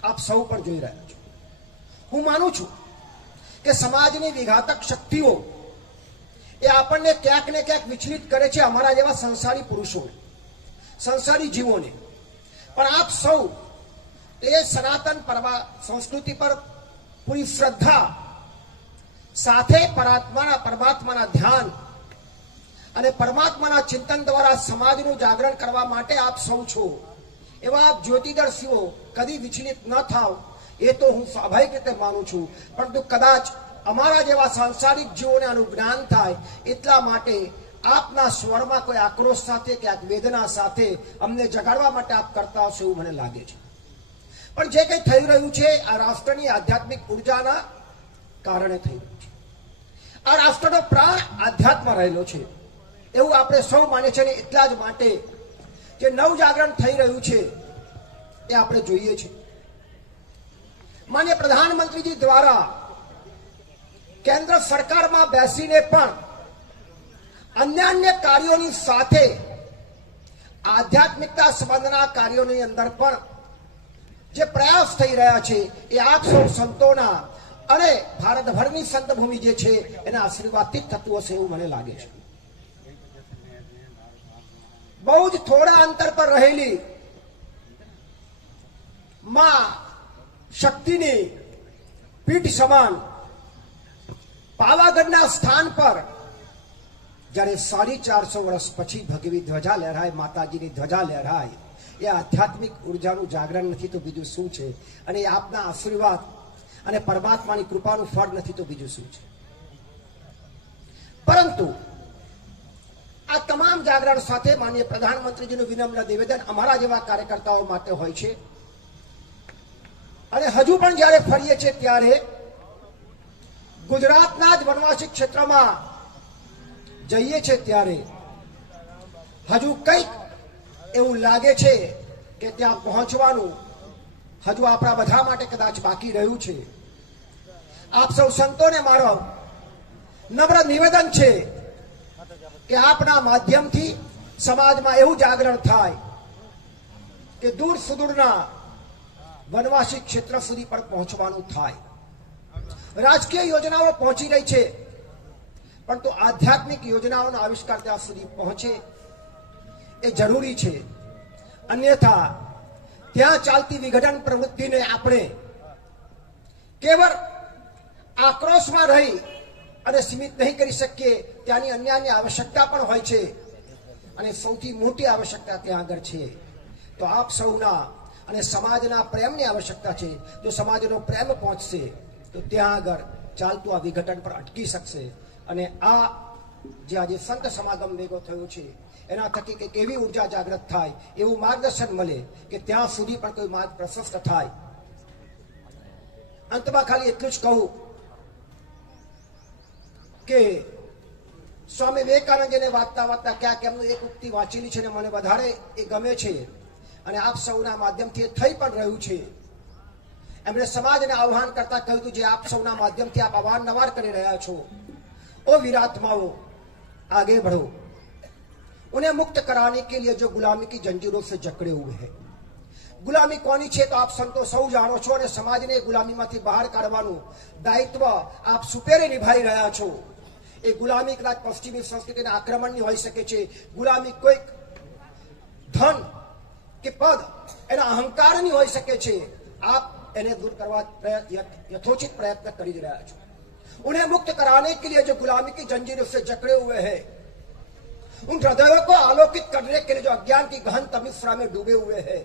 આપ સૌ પણ જોઈ રહ્યા છો। હું માનું છું કે સમાજની વિઘાતક શક્તિઓ એ આપણને ક્યાંક ને ક્યાંક વિચલિત કરે છે, અમારા જેવા સંસારી પુરુષોને, સંસારી જીવોને। પણ આપ સૌ એ સનાતન સંસ્કૃતિ પર પૂરી શ્રદ્ધા સાથે પરમાત્માના ધ્યાન અને પરમાત્માના ચિંતન દ્વારા સમાજનું જાગરણ કરવા માટે આપ સૌ છો। એવા આપ જ્યોતિદર્શીઓ કદી વિચલિત ન થાવ એ તો હું સ્વાભાવિક રીતે માનું છું, પરંતુ કદાચ અમારા જેવા સાંસારિક જીવોને આનું જ્ઞાન થાય એટલા માટે આપના સ્વરમાં કોઈ આક્રોશ સાથે ક્યાંક વેદના સાથે અમને જગાડવા માટે આપ કરતા હશો એવું મને લાગે છે। પણ જે કંઈ થઈ રહ્યું છે આ રાષ્ટ્રની આધ્યાત્મિક ઉર્જાના કારણે થઈ રહ્યું છે। આ રાષ્ટ્રનો પ્રાણ આધ્યાત્મમાં રહેલો છે એવું આપણે સૌ માને છે ને એટલા જ માટે જે નવજાગરણ થઈ રહ્યું છે એ આપણે જોઈએ છે। માન્ય પ્રધાનમંત્રીજી દ્વારા કેન્દ્ર સરકારમાં બેસીને પણ अन्य कार्योની સાથે આધ્યાત્મિકતા સંબંધના કાર્યોની અંદર પણ જે પ્રયાસ થઈ રહ્યા છે એ આપ સૌ સંતોના અને ભારતભરની સંત ભૂમિ જે છે એના આશીર્વાદથી થતું હશે એવું મને લાગે છે. બહુ જ થોડા અંતર પર રહેલી માં શક્તિની પીઠ સમાન પાવાગઢના સ્થાન પર જ્યારે 450 વર્ષ પછી ભગવી ધ્વજા લહેરાય, માતાજીની ધ્વજા લહેરાય, એ આધ્યાત્મિક ઉર્જાનું જાગરણ નથી તો બીજું શું છે? અને એ આપના આશીર્વાદ અને પરમાત્માની કૃપાનું ફળ નથી તો બીજું શું છે? પરંતુ આ તમામ જાગરણ સાથે માનનીય પ્રધાનમંત્રીજીનું વિનમ્ર નિવેદન અમારા જેવા કાર્યકર્તાઓ માટે હોય છે. અને હજુ પણ જ્યારે ફરીએ છીએ ત્યારે ગુજરાતના જ વનવાસી ક્ષેત્રમાં જઈએ છીએ ત્યારે હજુ કંઈક એવું લાગે છે કે ત્યાં પહોંચવાનું હજુ આપણા બધા માટે કદાચ બાકી રહ્યું છે. આપ સૌ સંતોને મારો નમ્ર નિવેદન છે કે આપના માધ્યમથી સમાજમાં એવું જાગરણ થાય કે દૂર સુદૂરના વનવાસી ક્ષેત્ર સુધી પણ પહોંચવાનું થાય. રાજકીય યોજનાઓ પહોંચી રહી છે પરંતુ આધ્યાત્મિક યોજનાઓનો આવિષ્કાર ત્યાં સુધી પહોંચે એ જરૂરી છે. અન્યથા ત્યાં ચાલતી વિઘટન પ્રવૃત્તિને આપણે કેવળ આક્રોશમાં રહી અને સીમિત નહીં કરી શકીએ. ત્યાંની અન્યાન્ય આવશ્યકતા પણ હોય છે અને સૌથી મોટી આવશ્યકતા ત્યાં આગળ છે તો આપ સૌના અને સમાજના પ્રેમની આવશ્યકતા છે. જો સમાજનો પ્રેમ પહોંચશે તો ત્યાં આગળ ચાલતું આ વિઘટન પર અટકી શકશે. અને આ જે આજે સંત સમાગમ ભેગો થયો છે એના થકી કંઈક એવી ઉર્જા જાગૃત થાય, એવું માર્ગદર્શન મળે કે ત્યાં સુધી પણ કોઈ માર્ગ પ્રશસ્ત થાય. અંતમાં ખાલી એટલું જ કહું કે સ્વામી વિવેકાનંદજીને વાંચતા વાંચતા ક્યાંક એમનું એક ઉક્તિ વાંચેલી છે ને મને વધારે એ ગમે છે અને આપ સૌના માધ્યમથી એ થઈ પણ રહ્યું છે. એમણે સમાજને આહ્વાન કરતા કહ્યું હતું, જે આપ સૌના માધ્યમથી આપ અવારનવાર કરી રહ્યા છો, ओ वीरात्माओं आगे बढ़ो, उन्हें मुक्त कराने के लिए जो गुलामी की जंजीरों से जकड़े हुए हैं. गुलामी कोनी छे तो आप संतो सौ जाणो छो અને સમાજને ગુલામીમાંથી બહાર કાઢવાનું દાયિત્વ આપ સુપેરે નિભાઈ રહ્યા છો. એ ગુલામી કદાચ પશ્ચિમી સંસ્કૃતિના આક્રમણની હોઈ શકે છે, ગુલામી કોઈક ધન કે પદ એના અહંકારની હોઈ શકે છે. આપ એને દૂર કરવા યથોચિત પ્રયત્ન કરી રહ્યા છો. उन्हें मुक्त कराने के लिए जो गुलामी की जंजीरों से जकड़े हुए हैं, उन हृदयों को आलोकित करने के लिए जो अज्ञान की गहन तमिश्रा में डूबे हुए हैं,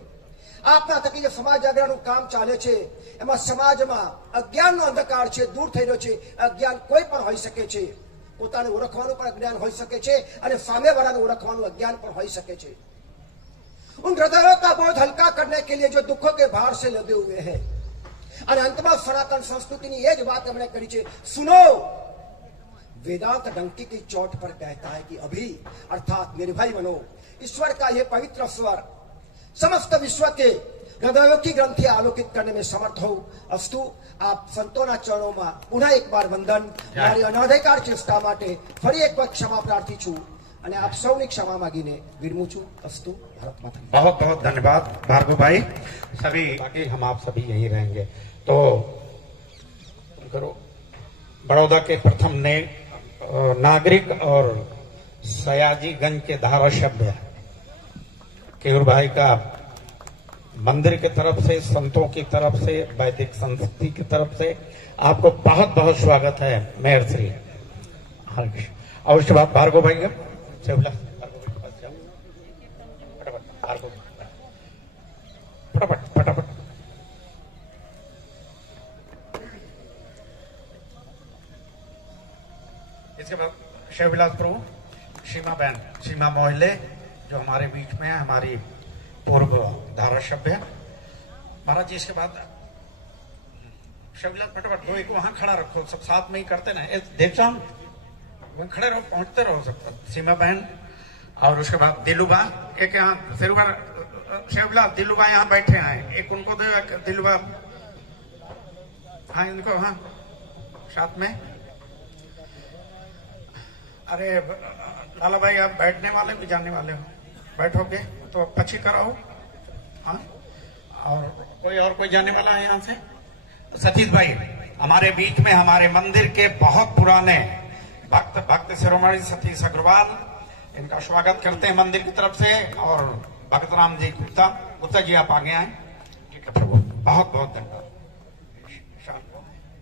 आपना थकी जो समाज जागरणનું કામ ચાલે છે એમાં સમાજમાં અજ્ઞાનનો અંધકાર છે દૂર થઈ રહ્યો છે. અજ્ઞાન કોઈ પણ હોઈ શકે છે, પોતાને ઓળખવાનું પણ અજ્ઞાન હોઈ શકે છે અને સામેવાળાને ઓળખવાનું અજ્ઞાન પણ હોઈ શકે છે. उन हृदयों का बोझ हल्का करने के लिए जो दुखों के भार से लदे हुए हैं. અને અંતમાં સનાતન સંસ્કૃતિની એ જ વાત એમણે કરી છે, સુનો वेदांत डंकी की चोट पर कहता है कि अभी अर्थात मेरे भाई बनो, ईश्वर का यह पवित्र स्वर समस्त विश्व के हृदयों की ग्रंथि आलोकित करने में समर्थ हो. अस्तु. आप संतोना चरणों में पुनः एक बार वंदन. मारी अनाधिकार चेष्टा माटे फरी एक वक्त क्षमा प्रार्थी छू અને આપ સૌની ક્ષમા માંગીને વિરમું છું. અસ્તુ. ભારત માતા. बहुत बहुत धन्यवाद भार्गव भाई. सभी बाकी हम आप सभी यहीं रहेंगे. तो करो बड़ौदा के प्रथम नागरिक और सयाजीगंज के धारासभ्य केयूर भाई का मंदिर की तरफ से, संतों की तरफ से, वैदिक संस्कृति की तरफ से आपको बहुत बहुत स्वागत है. मेयर श्री और उसके बाद भार्गव भाई का फटाफट फटाफट. इसके बाद शिवविलास प्रभु, सीमा बहन, सीमा मोहल्ले जो हमारे बीच में है, हमारी पूर्व धारासभ्य महाराज जी. इसके बाद शिवविलास फटाफट दो एक वहां खड़ा रखो, सब साथ में ही करते ना. देखो वहां खड़े रहो, पहुंचते रहो सब. सीमा बहन और उसके बाद दिलुबा, एक यहाँ शिवविलास दिलुबा यहाँ बैठे हैं, एक उनको दे दिलुबा. हाँ इनको, हाँ साथ में. अरे लाला भाई आप बैठने वाले भी जाने वाले हो, बैठोगे तो पछी कराओ। हाँ, और कोई जाने वाला है यहाँ से? सतीश भाई हमारे बीच में हमारे मंदिर के बहुत पुराने भक्त शिरोमणि सतीश अग्रवाल, इनका स्वागत करते हैं मंदिर की तरफ से। और भगत राम जी गुप्ता जी आप आगे आए। ठीक है प्रभु, बहुत बहुत धन्यवाद।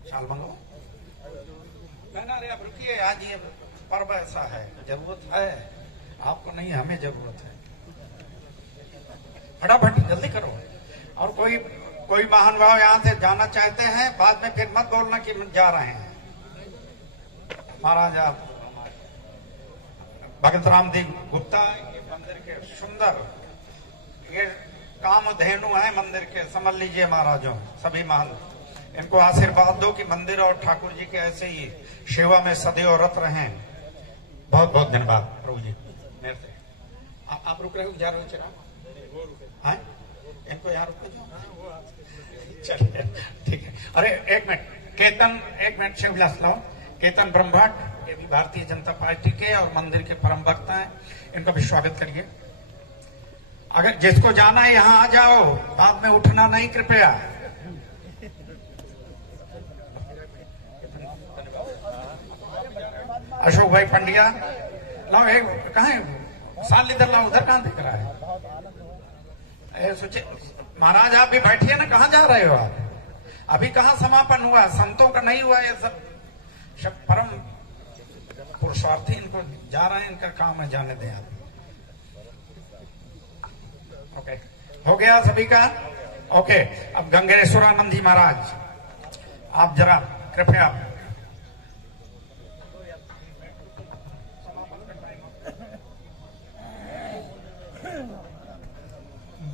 शाल मंगो कहना रे, अब रुकिए, आज ये पर्व ऐसा है, जरूरत है आपको, नहीं हमें जरूरत है। फटाफट जल्दी करो। और कोई महानुभाव यहाँ से जाना चाहते हैं, बाद में फिर मत बोलना कि जा रहे हैं। महाराजा भगत राम जी गुप्ता ये मंदिर के सुंदर, ये कामधेनु है मंदिर के, समझ लीजिए महाराजों, सभी महंत, इनको आशीर्वाद दो कि मंदिर और ठाकुर जी के ऐसे ही सेवा में सदैव रत रहें। बहुत बहुत धन्यवाद प्रभु जी। मेरे से आप रुक रहे हो, जा रहे हो चला? हाँ, इनको यहाँ रुक जाओ, चलिए ठीक है। अरे एक मिनट शिवविलास लाओ। केतन ब्रह्मभट्ट, ये भी भारतीय जनता पार्टी के और मंदिर के परम भक्त हैं, इनका भी स्वागत करिए। अगर जिसको जाना है यहाँ आ जाओ, बाद में उठना नहीं कृपया। अशोक भाई पंडिया लाओ, कहाँ है साल, इधर लाओ, उधर कहाँ दिख रहा है? सोचे महाराज आप भी बैठिए ना, कहाँ जा रहे हो आप? अभी कहाँ समापन हुआ, संतों का नहीं हुआ, ये सब परम पुरुषार्थी इनको जा रहे हैं, इनका काम है, जाने दें आप। ओके, हो गया सभी का? ओके, अब गंगेश्वरानंद जी महाराज आप जरा कृपया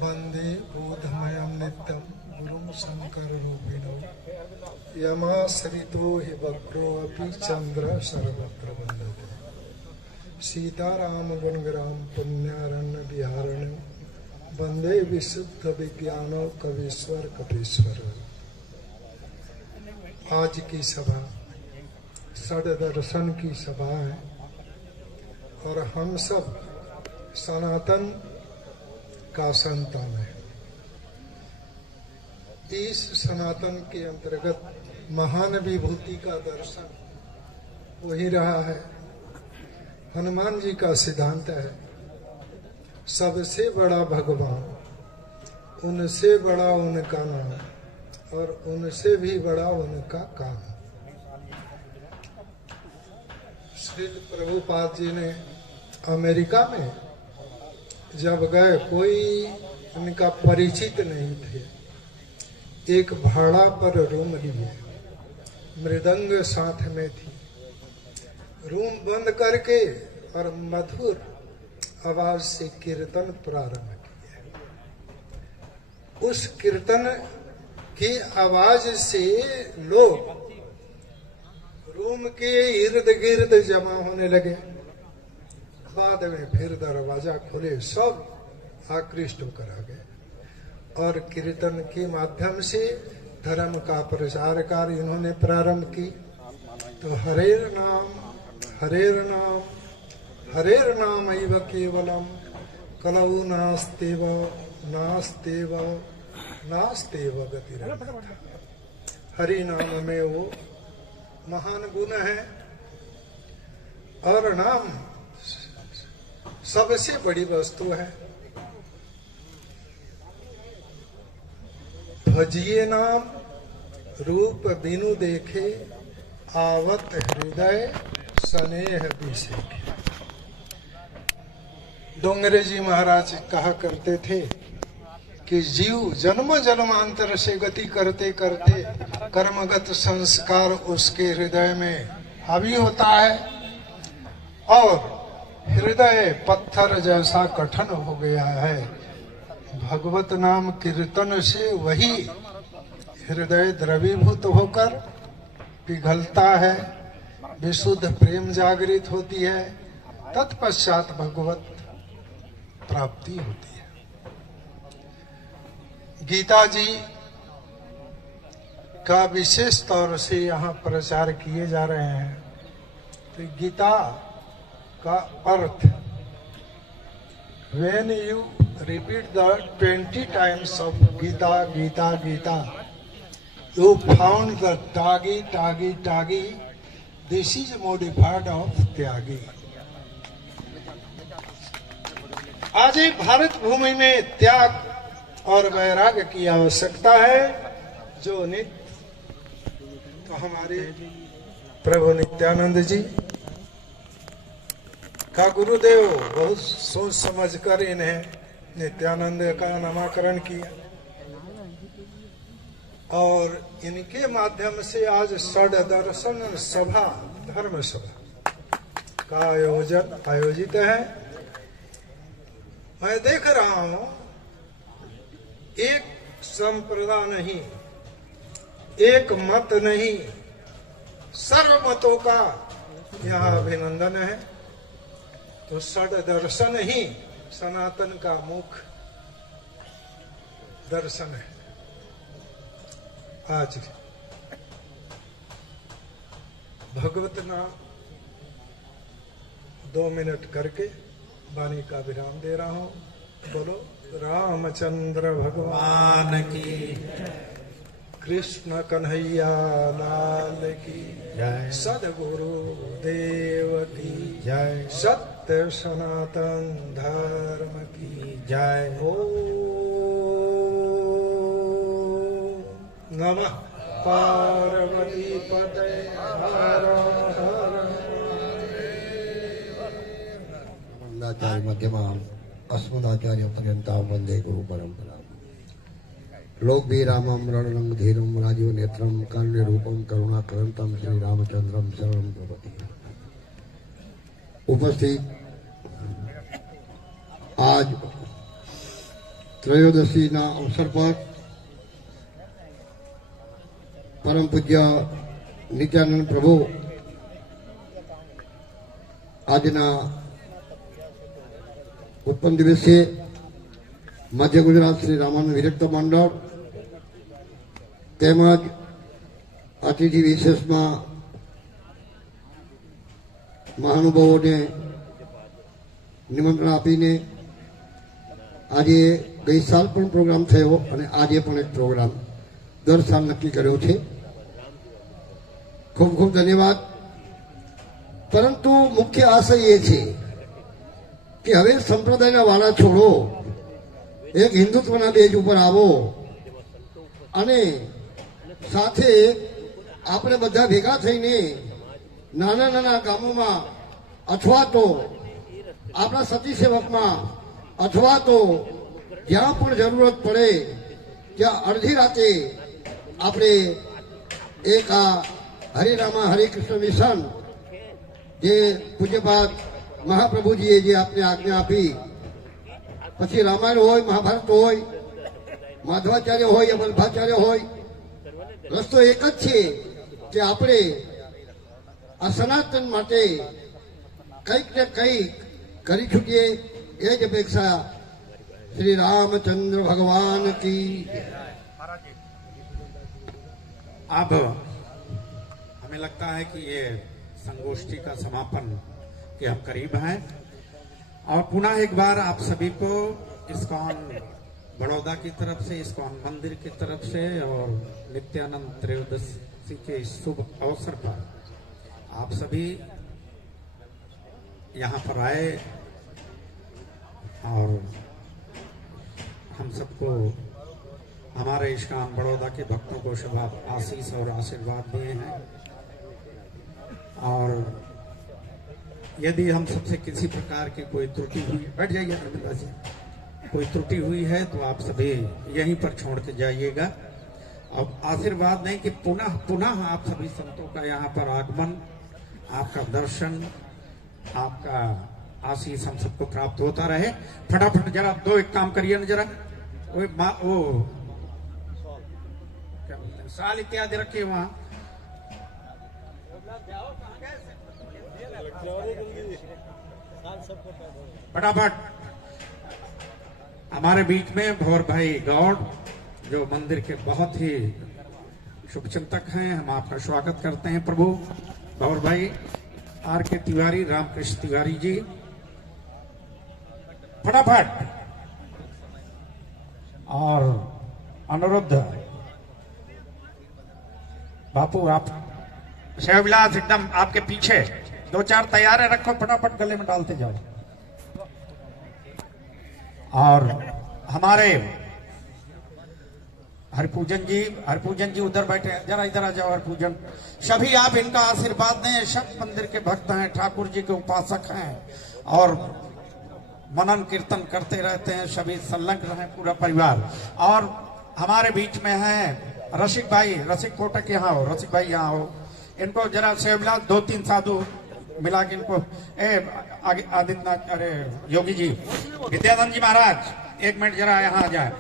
वंदे बोधमयं नित्यं गुरुं शंकर रूपिणो यमाश्रितो हि वक्रो अपि चंद्र सर्वत्र वंदते। सीताराम गुणग्राम पुण्यारण्य विहारण वंदे विशुद्ध विज्ञानो कवीश्वर कपीश्वर। आज की सभा षड दर्शन की सभा है और हम सब सनातन का संतान है। इस सनातन के अंतर्गत महान विभूति का दर्शन हो ही रहा है। हनुमान जी का सिद्धांत है, सबसे बड़ा भगवान, उनसे बड़ा उनका नाम और उनसे भी बड़ा उनका काम। श्री प्रभुपाद जी ने अमेरिका में जब गए, कोई उनका परिचित नहीं थे, एक भाड़ा पर रूम लिए, मृदंग साथ में थी, रूम बंद करके और मधुर आवाज से कीर्तन प्रारंभ किया। उस कीर्तन की आवाज से लोग रूम के इर्द गिर्द जमा होने लगे। बाद में फिर दरवाजा खुले, सब आकृष्ट होकर आ गए और कीर्तन के माध्यम से धर्म का प्रचार कार्य इन्होंने प्रारंभ की। तो हरेर नाम हरेर नाम हरेर नाम एव केवलम कलौ नास्तेव नास्तेव नास्तेव गतिरन्यथा। हरि नाम में वो महान गुण है और नाम सबसे बड़ी वस्तु है। भजिए नाम रूप बिनु देखे आवत हृदय स्नेह बिसेखे। डोंगरे जी महाराज कहा करते थे कि जीव जन्म जन्मांतर से गति करते करते कर्मगत संस्कार उसके हृदय में हावी होता है और हृदय पत्थर जैसा कठिन हो गया है। भगवत नाम कीर्तन से वही हृदय द्रवीभूत होकर पिघलता है, विशुद्ध प्रेम जागृत होती है, तत्पश्चात भगवत प्राप्ति होती है। गीता जी का विशेष तौर से यहाँ प्रचार किए जा रहे हैं। तो गीता का अर्थ, when you repeat the 20 times of Gita, Gita, Gita, you found the Tagi, Tagi, Tagi. This is modified of Tyagi. आज ही भारत भूमि में त्याग और वैराग्य की आवश्यकता है, जो नित्य तो हमारे प्रभु नित्यानंद जी का गुरुदेव बहुत सोच समझकर इन्हें नित्यानंद का नामकरण किया और इनके माध्यम से आज षड दर्शन सभा, धर्म सभा का आयोजित है। मैं देख रहा हूं एक संप्रदाय नहीं, एक मत नहीं, सर्व मतों का यहाँ अभिनंदन है। तो षड दर्शन ही सनातन का मुख्य दर्शन है। आज भगवत नाम 2 मिनट करके वाणी का विराम दे रहा हूं। बोलो रामचंद्र भगवान की, कृष्ण कन्हैया लाल की जय, सद्गुरु देव की जय, सत्य सनातन धर्म की जय। ओम नमः पार्वती पते हर हर आचार्य मध्यमाम अस्मदाचार्य पर्यंताम वंदे गुरु परंपरा। लोक भी रामम रणरंग धीरम राजीव नेत्रम कारुण्य रूपम करुणाकरंतम श्री रामचंद्रम शरणम प्रपति। उपस्थित आज त्रयोदशी ना अवसर पर परम पूज्य नित्यानंद प्रभु આજના उत्पन्न दिवसे मध्य गुजरात श्री रामानंद विरक्त मंडल તેમજ અતિથિ વિશેષમાં મહાનુભાવોને નિમંત્રણ આપીને આજે ગઈ સાલ પણ પ્રોગ્રામ થયો અને આજે પણ એક પ્રોગ્રામ દર સાલ નક્કી કર્યો છે. ખૂબ ખૂબ ધન્યવાદ. પરંતુ મુખ્ય આશય એ છે કે હવે સંપ્રદાયના વાળા છોડો, એક હિન્દુત્વના બેઝ ઉપર આવો અને સાથે આપણે બધા ભેગા થઈને નાના નાના ગામોમાં અથવા તો આપણા સતી સેવકમાં અથવા તો જ્યાં પણ જરૂરત પડે ત્યાં અડધી રાતે આપણે એક આ હરિરામા હરે કૃષ્ણ મિશન જે પૂજ્યપાદ મહાપ્રભુજીએ જે આપને આજ્ઞા આપી, પછી રામાયણ હોય, મહાભારત હોય, માધવાચાર્ય હોય યા વલ્ભાચાર્ય હોય, રસ્તો એક જ છે કે આપણે આ સનાતન માટે કંઈક ને કંઈક કરી છૂટીએ. એ જ અપેક્ષા શ્રી રામચंद्र भगवान की. अब हमें लगता है कि ये संगोष्ठी का समापन के अब करीब है और पुनः एक बार आप सभी को इस्कॉन बड़ौदा की तरफ से, इस्कॉन मंदिर की तरफ से और नित्यानंद त्रयोदशी के शुभ अवसर पर आप सभी यहाँ पर आए और हम सबको, हमारे इस्कॉन बड़ौदा के भक्तों को शुभ आशीष और आशीर्वाद दिए हैं। और यदि हम सबसे किसी प्रकार की कोई त्रुटि हुई, बैठ जाइए अरविंदा जी, कोई त्रुटि हुई है तो आप सभी यहीं पर छोड़ के जाइएगा। अब आशीर्वाद नहीं कि पुनः पुनः आप सभी संतों का यहाँ पर आगमन, आपका दर्शन, आपका आशीष हम सबको प्राप्त होता रहे। फटाफट जरा दो एक काम करिए ना जरा, वो क्या बोलते हैं, साल इत्यादि रखिए वहां। फटाफट हमारे बीच में भौर भाई गौड़ जो मंदिर के बहुत ही शुभचिंतक हैं, हम आपका स्वागत करते हैं प्रभु भौर भाई। आर के तिवारी, रामकृष्ण तिवारी जी, फटाफट। और अनुरुद्ध बापू, आप शिवविलास एकदम आपके पीछे, 2-4 तैयार रखो, फटाफट गले में डालते जाओ। और हमारे हरपूजन जी उधर बैठे हैं, जरा इधर आ जाओ हरपूजन। सभी आप इनका आशीर्वाद दें। सब मंदिर के भक्त हैं, ठाकुर जी के उपासक हैं और मनन कीर्तन करते रहते हैं। सभी संलग्न हैं, पूरा परिवार। और हमारे बीच में है रसिक भाई, रसिक कोटक, यहाँ हो रसिक भाई, यहाँ हो। इनको जरा शिवविलास 2-3 साधु मिला के इनको आदित्यनाथ, अरे योगी जी, विद्यानंद जी महाराज, 1 मिनट जरा यहाँ आ जाए,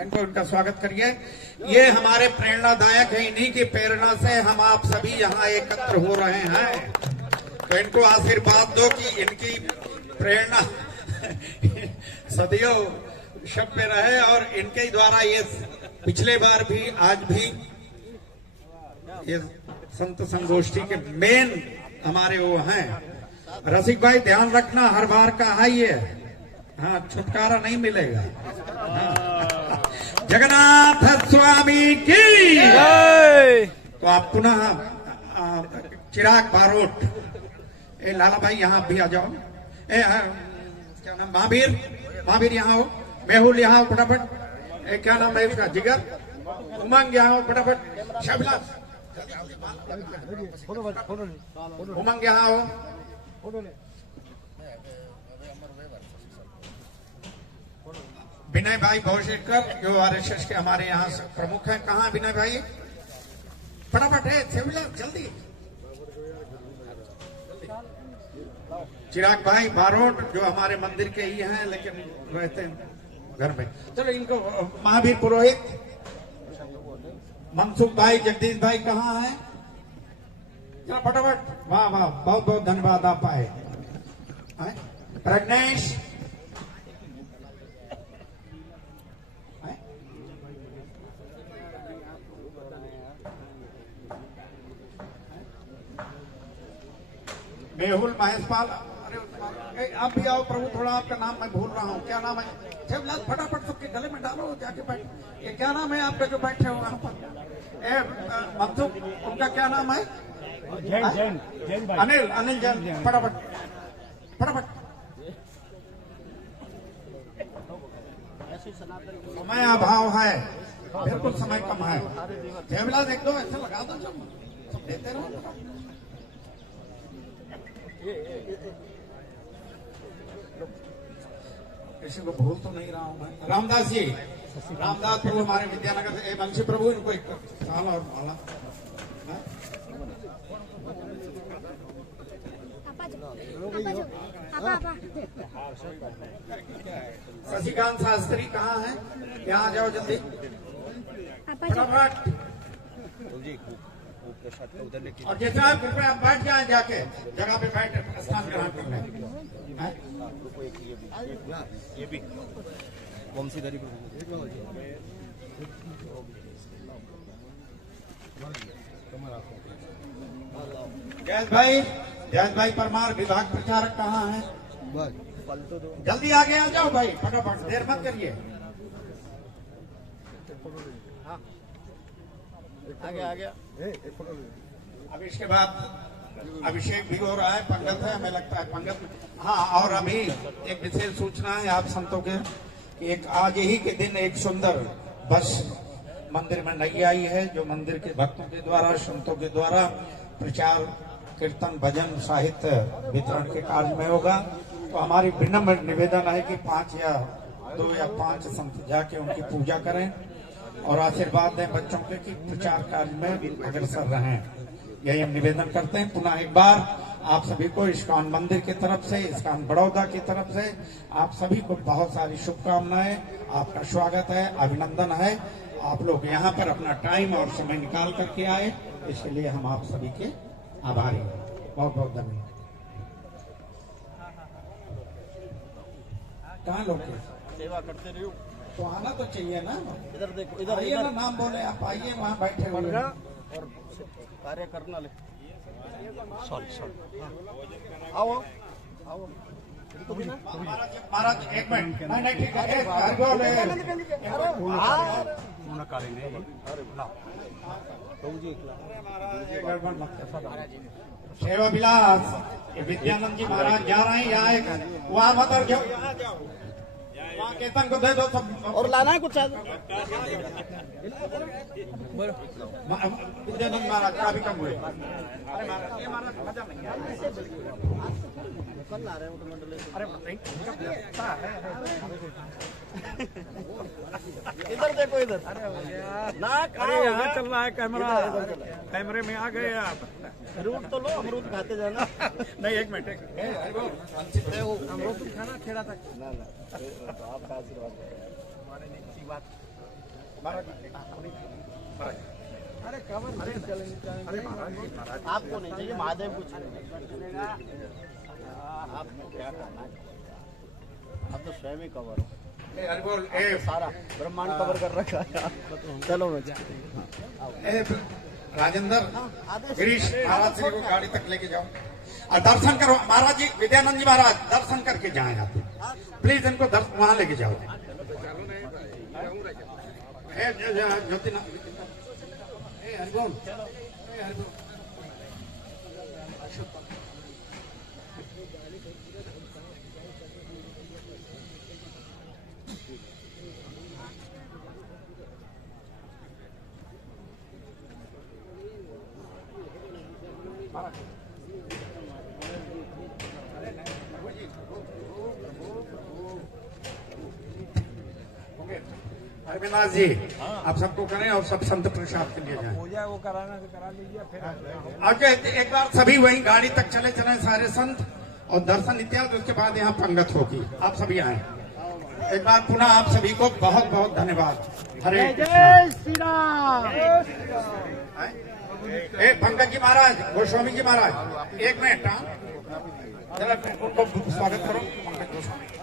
इनको इनका स्वागत करिए। ये हमारे प्रेरणादायक है, इन्हीं की प्रेरणा से हम आप सभी यहाँ एकत्र हो रहे हैं। तो इनको आशीर्वाद दो कि इनकी प्रेरणा सदियों सब पे रहे। और इनके द्वारा ये पिछले बार भी, आज भी ये संत संगोष्ठी के मेन हमारे वो हैं। रसिक भाई ध्यान रखना, हर बार का है ये, हाँ, छुटकारा नहीं मिलेगा। हाँ। जगन्नाथ स्वामी की जय। तो आप पुनः चिराग बारोट, लाला भाई यहाँ भी आ जाओ। क्या नाम, महावीर यहाँ हो, मेहुल यहाँ हो फटाफट। क्या नाम है इसका, जिगर, उमंग यहाँ हो फटाफट। शिवविलास, उमंग यहाँ हो। विनय भाई भोशेकर जो RSS के हमारे यहाँ से प्रमुख हैं, कहाँ विनय भाई, फटाफट है शिवविलास, जल्दी। चिराग भाई बारोट जो हमारे मंदिर के ही हैं लेकिन रहते हैं घर में। चलो इनको, महावीर पुरोहित, मनसुख भाई, जगदीश भाई कहाँ हैं, चलो फटाफट। वाह वाह, बहुत बहुत धन्यवाद आप आए। प्रज्ञेश, मेहुल, महेशपाल, अरे आप भी आओ प्रभु, थोड़ा आपका नाम मैं भूल रहा हूँ, क्या नाम है, शिवविलास फटाफट सबके गले में डालो जाके बैठ। ये क्या नाम है आपका जो बैठे हो वहां पर, मधु, उनका क्या नाम है, अनिल जैन, फटाफट। समय अभाव है, बिल्कुल समय कम है। शिवविलास 1-2 ऐसे लगा दो, सब देते रहो। किसी को भूल तो नहीं रहा हूं मैं। रामदास जी, रामदास प्रभु हमारे विद्यानगर से, बंशी प्रभु, इनको एक साल और माला। शशिकांत शास्त्री कहाँ हैं, यहाँ जाओ जल्दी फटाफट। और जैसे आप कृपया आप बैठ जाए, जाके जगह पे बैठ स्नान ग्रहण करने। ये भी वंशीधरी जयेश भाई परमार, विभाग प्रचारक कहाँ हैं, जल्दी आगे आ जाओ भाई, फटाफट, देर मत करिए। आ गया। अब इसके बाद अभिषेक भी हो रहा है, पंगत है, हमें लगता है पंगत। हाँ, और अभी एक विशेष सूचना है आप संतों के कि एक आज ही के दिन एक सुंदर बस मंदिर में नई आई है, जो मंदिर के भक्तों के द्वारा, संतों के द्वारा प्रचार, कीर्तन, भजन, साहित्य वितरण के कार्य में होगा। तो हमारी विनम्र निवेदन है कि 5 या 2 या 5 संत जाके उनकी पूजा करें और आशीर्वाद दें बच्चों के कि प्रचार कार्य में अग्रसर रहें। यही हम निवेदन करते हैं। पुनः एक बार आप सभी को इस्कॉन मंदिर की तरफ से, इस्कॉन बड़ौदा की तरफ से आप सभी को बहुत सारी शुभकामनाएं। आपका स्वागत है, अभिनंदन है। आप लोग यहाँ पर अपना टाइम और समय निकाल करके आए, इसके लिए हम आप सभी के आभारी हैं। बहुत बहुत धन्यवाद। कहाँ लोग सेवा करते रहो तो आना तो चाहिए ना, इधर देखो, इधर आइए ना, नाम बोले आप, आइए वहाँ बैठे हुए और कार्य करना ले। आओ महाराज एक मिनट नहीं ठीक है सेवा विलास विद्यानंद जी महाराज जा रहे हैं यहाँ एक वहाँ मत क्यों वहाँ कीर्तन को दे दो सब और लाना है कुछ विद्यानंद महाराज का भी कम हुए इधर देखो इधर ना अरे यहाँ चल रहा है कैमरा कैमरे में आ गए आप रूट तो लो अमरूद खाते जाना नहीं एक मिनट अमरूद खाना खेड़ा तक ना आपका आशीर्वाद हमारे अच्छी बात अरे कवर आपको नहीं चाहिए महादेव कुछ आपको क्या करना है आप तो स्वयं ही कवर हो सारा ब्रह्मांड कवर कर रखा है चलो राजेंद्र गिरीश महाराज श्री को गाड़ी तक लेके जाओ और दर्शन करो महाराज जी विद्यानंद जी महाराज दर्शन करके जाए आप प्लीज इनको वहां लेके जाओ ज्योतिनाथ अरविंदास जी आप सबको करें और सब संत प्रसाद के लिए जाएं। हो जाए वो कराना तो करा लीजिए फिर आगे एक बार सभी वही गाड़ी तक चले सारे संत और दर्शन इत्यादि उसके बाद यहाँ पंगत होगी आप सभी आए एक बार पुनः आप सभी को बहुत बहुत धन्यवाद हरे जय श्री राम पंकज जी महाराज गोस्वामी जी महाराज एक मिनट जरा उनको स्वागत करो Pankaj Goswami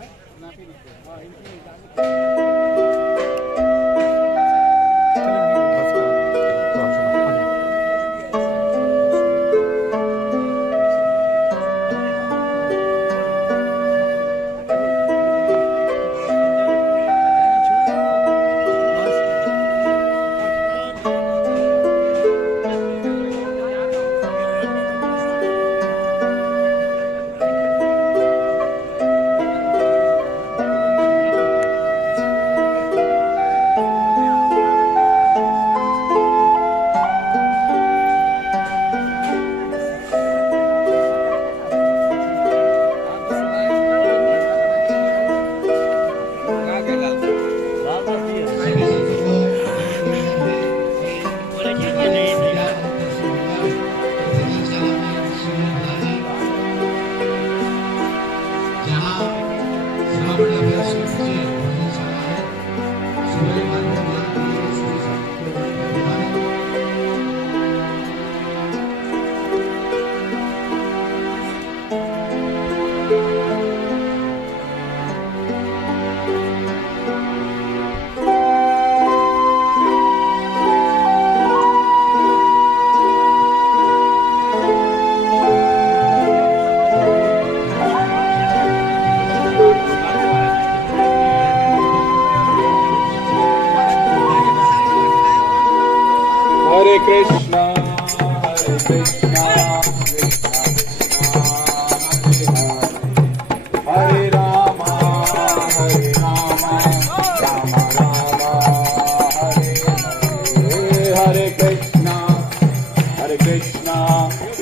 Krishna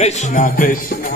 Krishna Krishna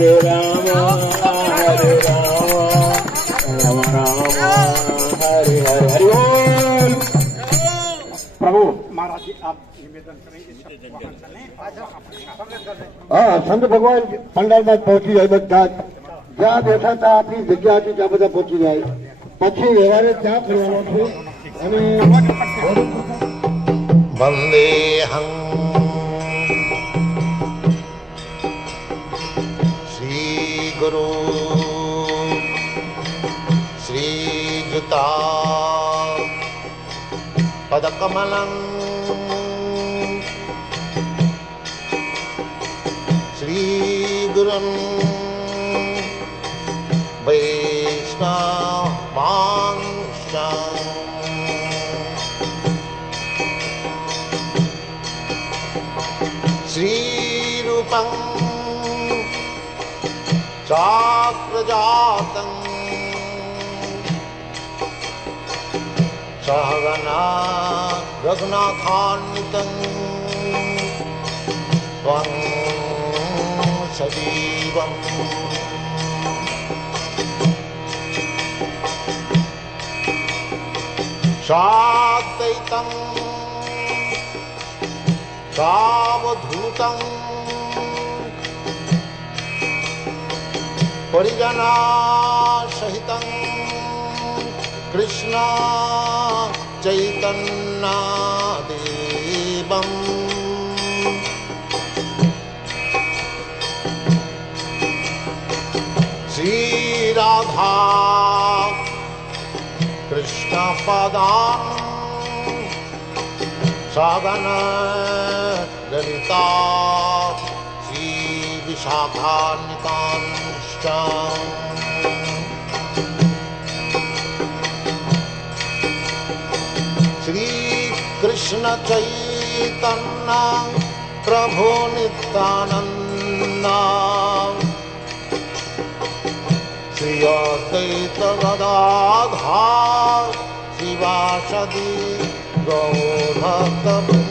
हरे राम हरे राम राम राम हरे हरे। हरि बोल। प्रभु महाराज जी आप निवेदन करेंगे हाँ, संत भगवान पंडाल में पहुंची जाए बधा ज्યાં બેઠા હતા આપણી જગ્યા હતી ત્યાં બધા પહોંચી જાય પછી વ્યવહારે ત્યાં ફરવાનો છે અને वंदेहं श्री गुरु श्रीयुता पदकमलं श्री गुरुं वैष्णवांश्च श्रीरूपं चाक्रजातं सहगना रघुनाथान्वितं त्वं सजीवम् साद्वैतं सावधूतं परिजना सहितं कृष्ण चैतन्य देवम् श्री राधा कृष्ण पदान् सागन ललिता श्री विशाखान्वितांश्च श्री कृष्ण चैतन्य प्रभु नित्यानंद श्री अद्वैत गदाधर शिवासदि गौरभक्तवृन्द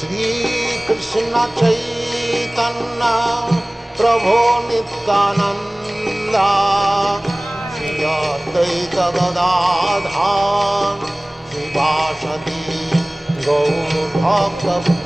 श्री कृष्ण चैतन्य प्रभु नित्यानंद श्री अद्वैत गदाधर शिवासदि गौरभक्तवृन्द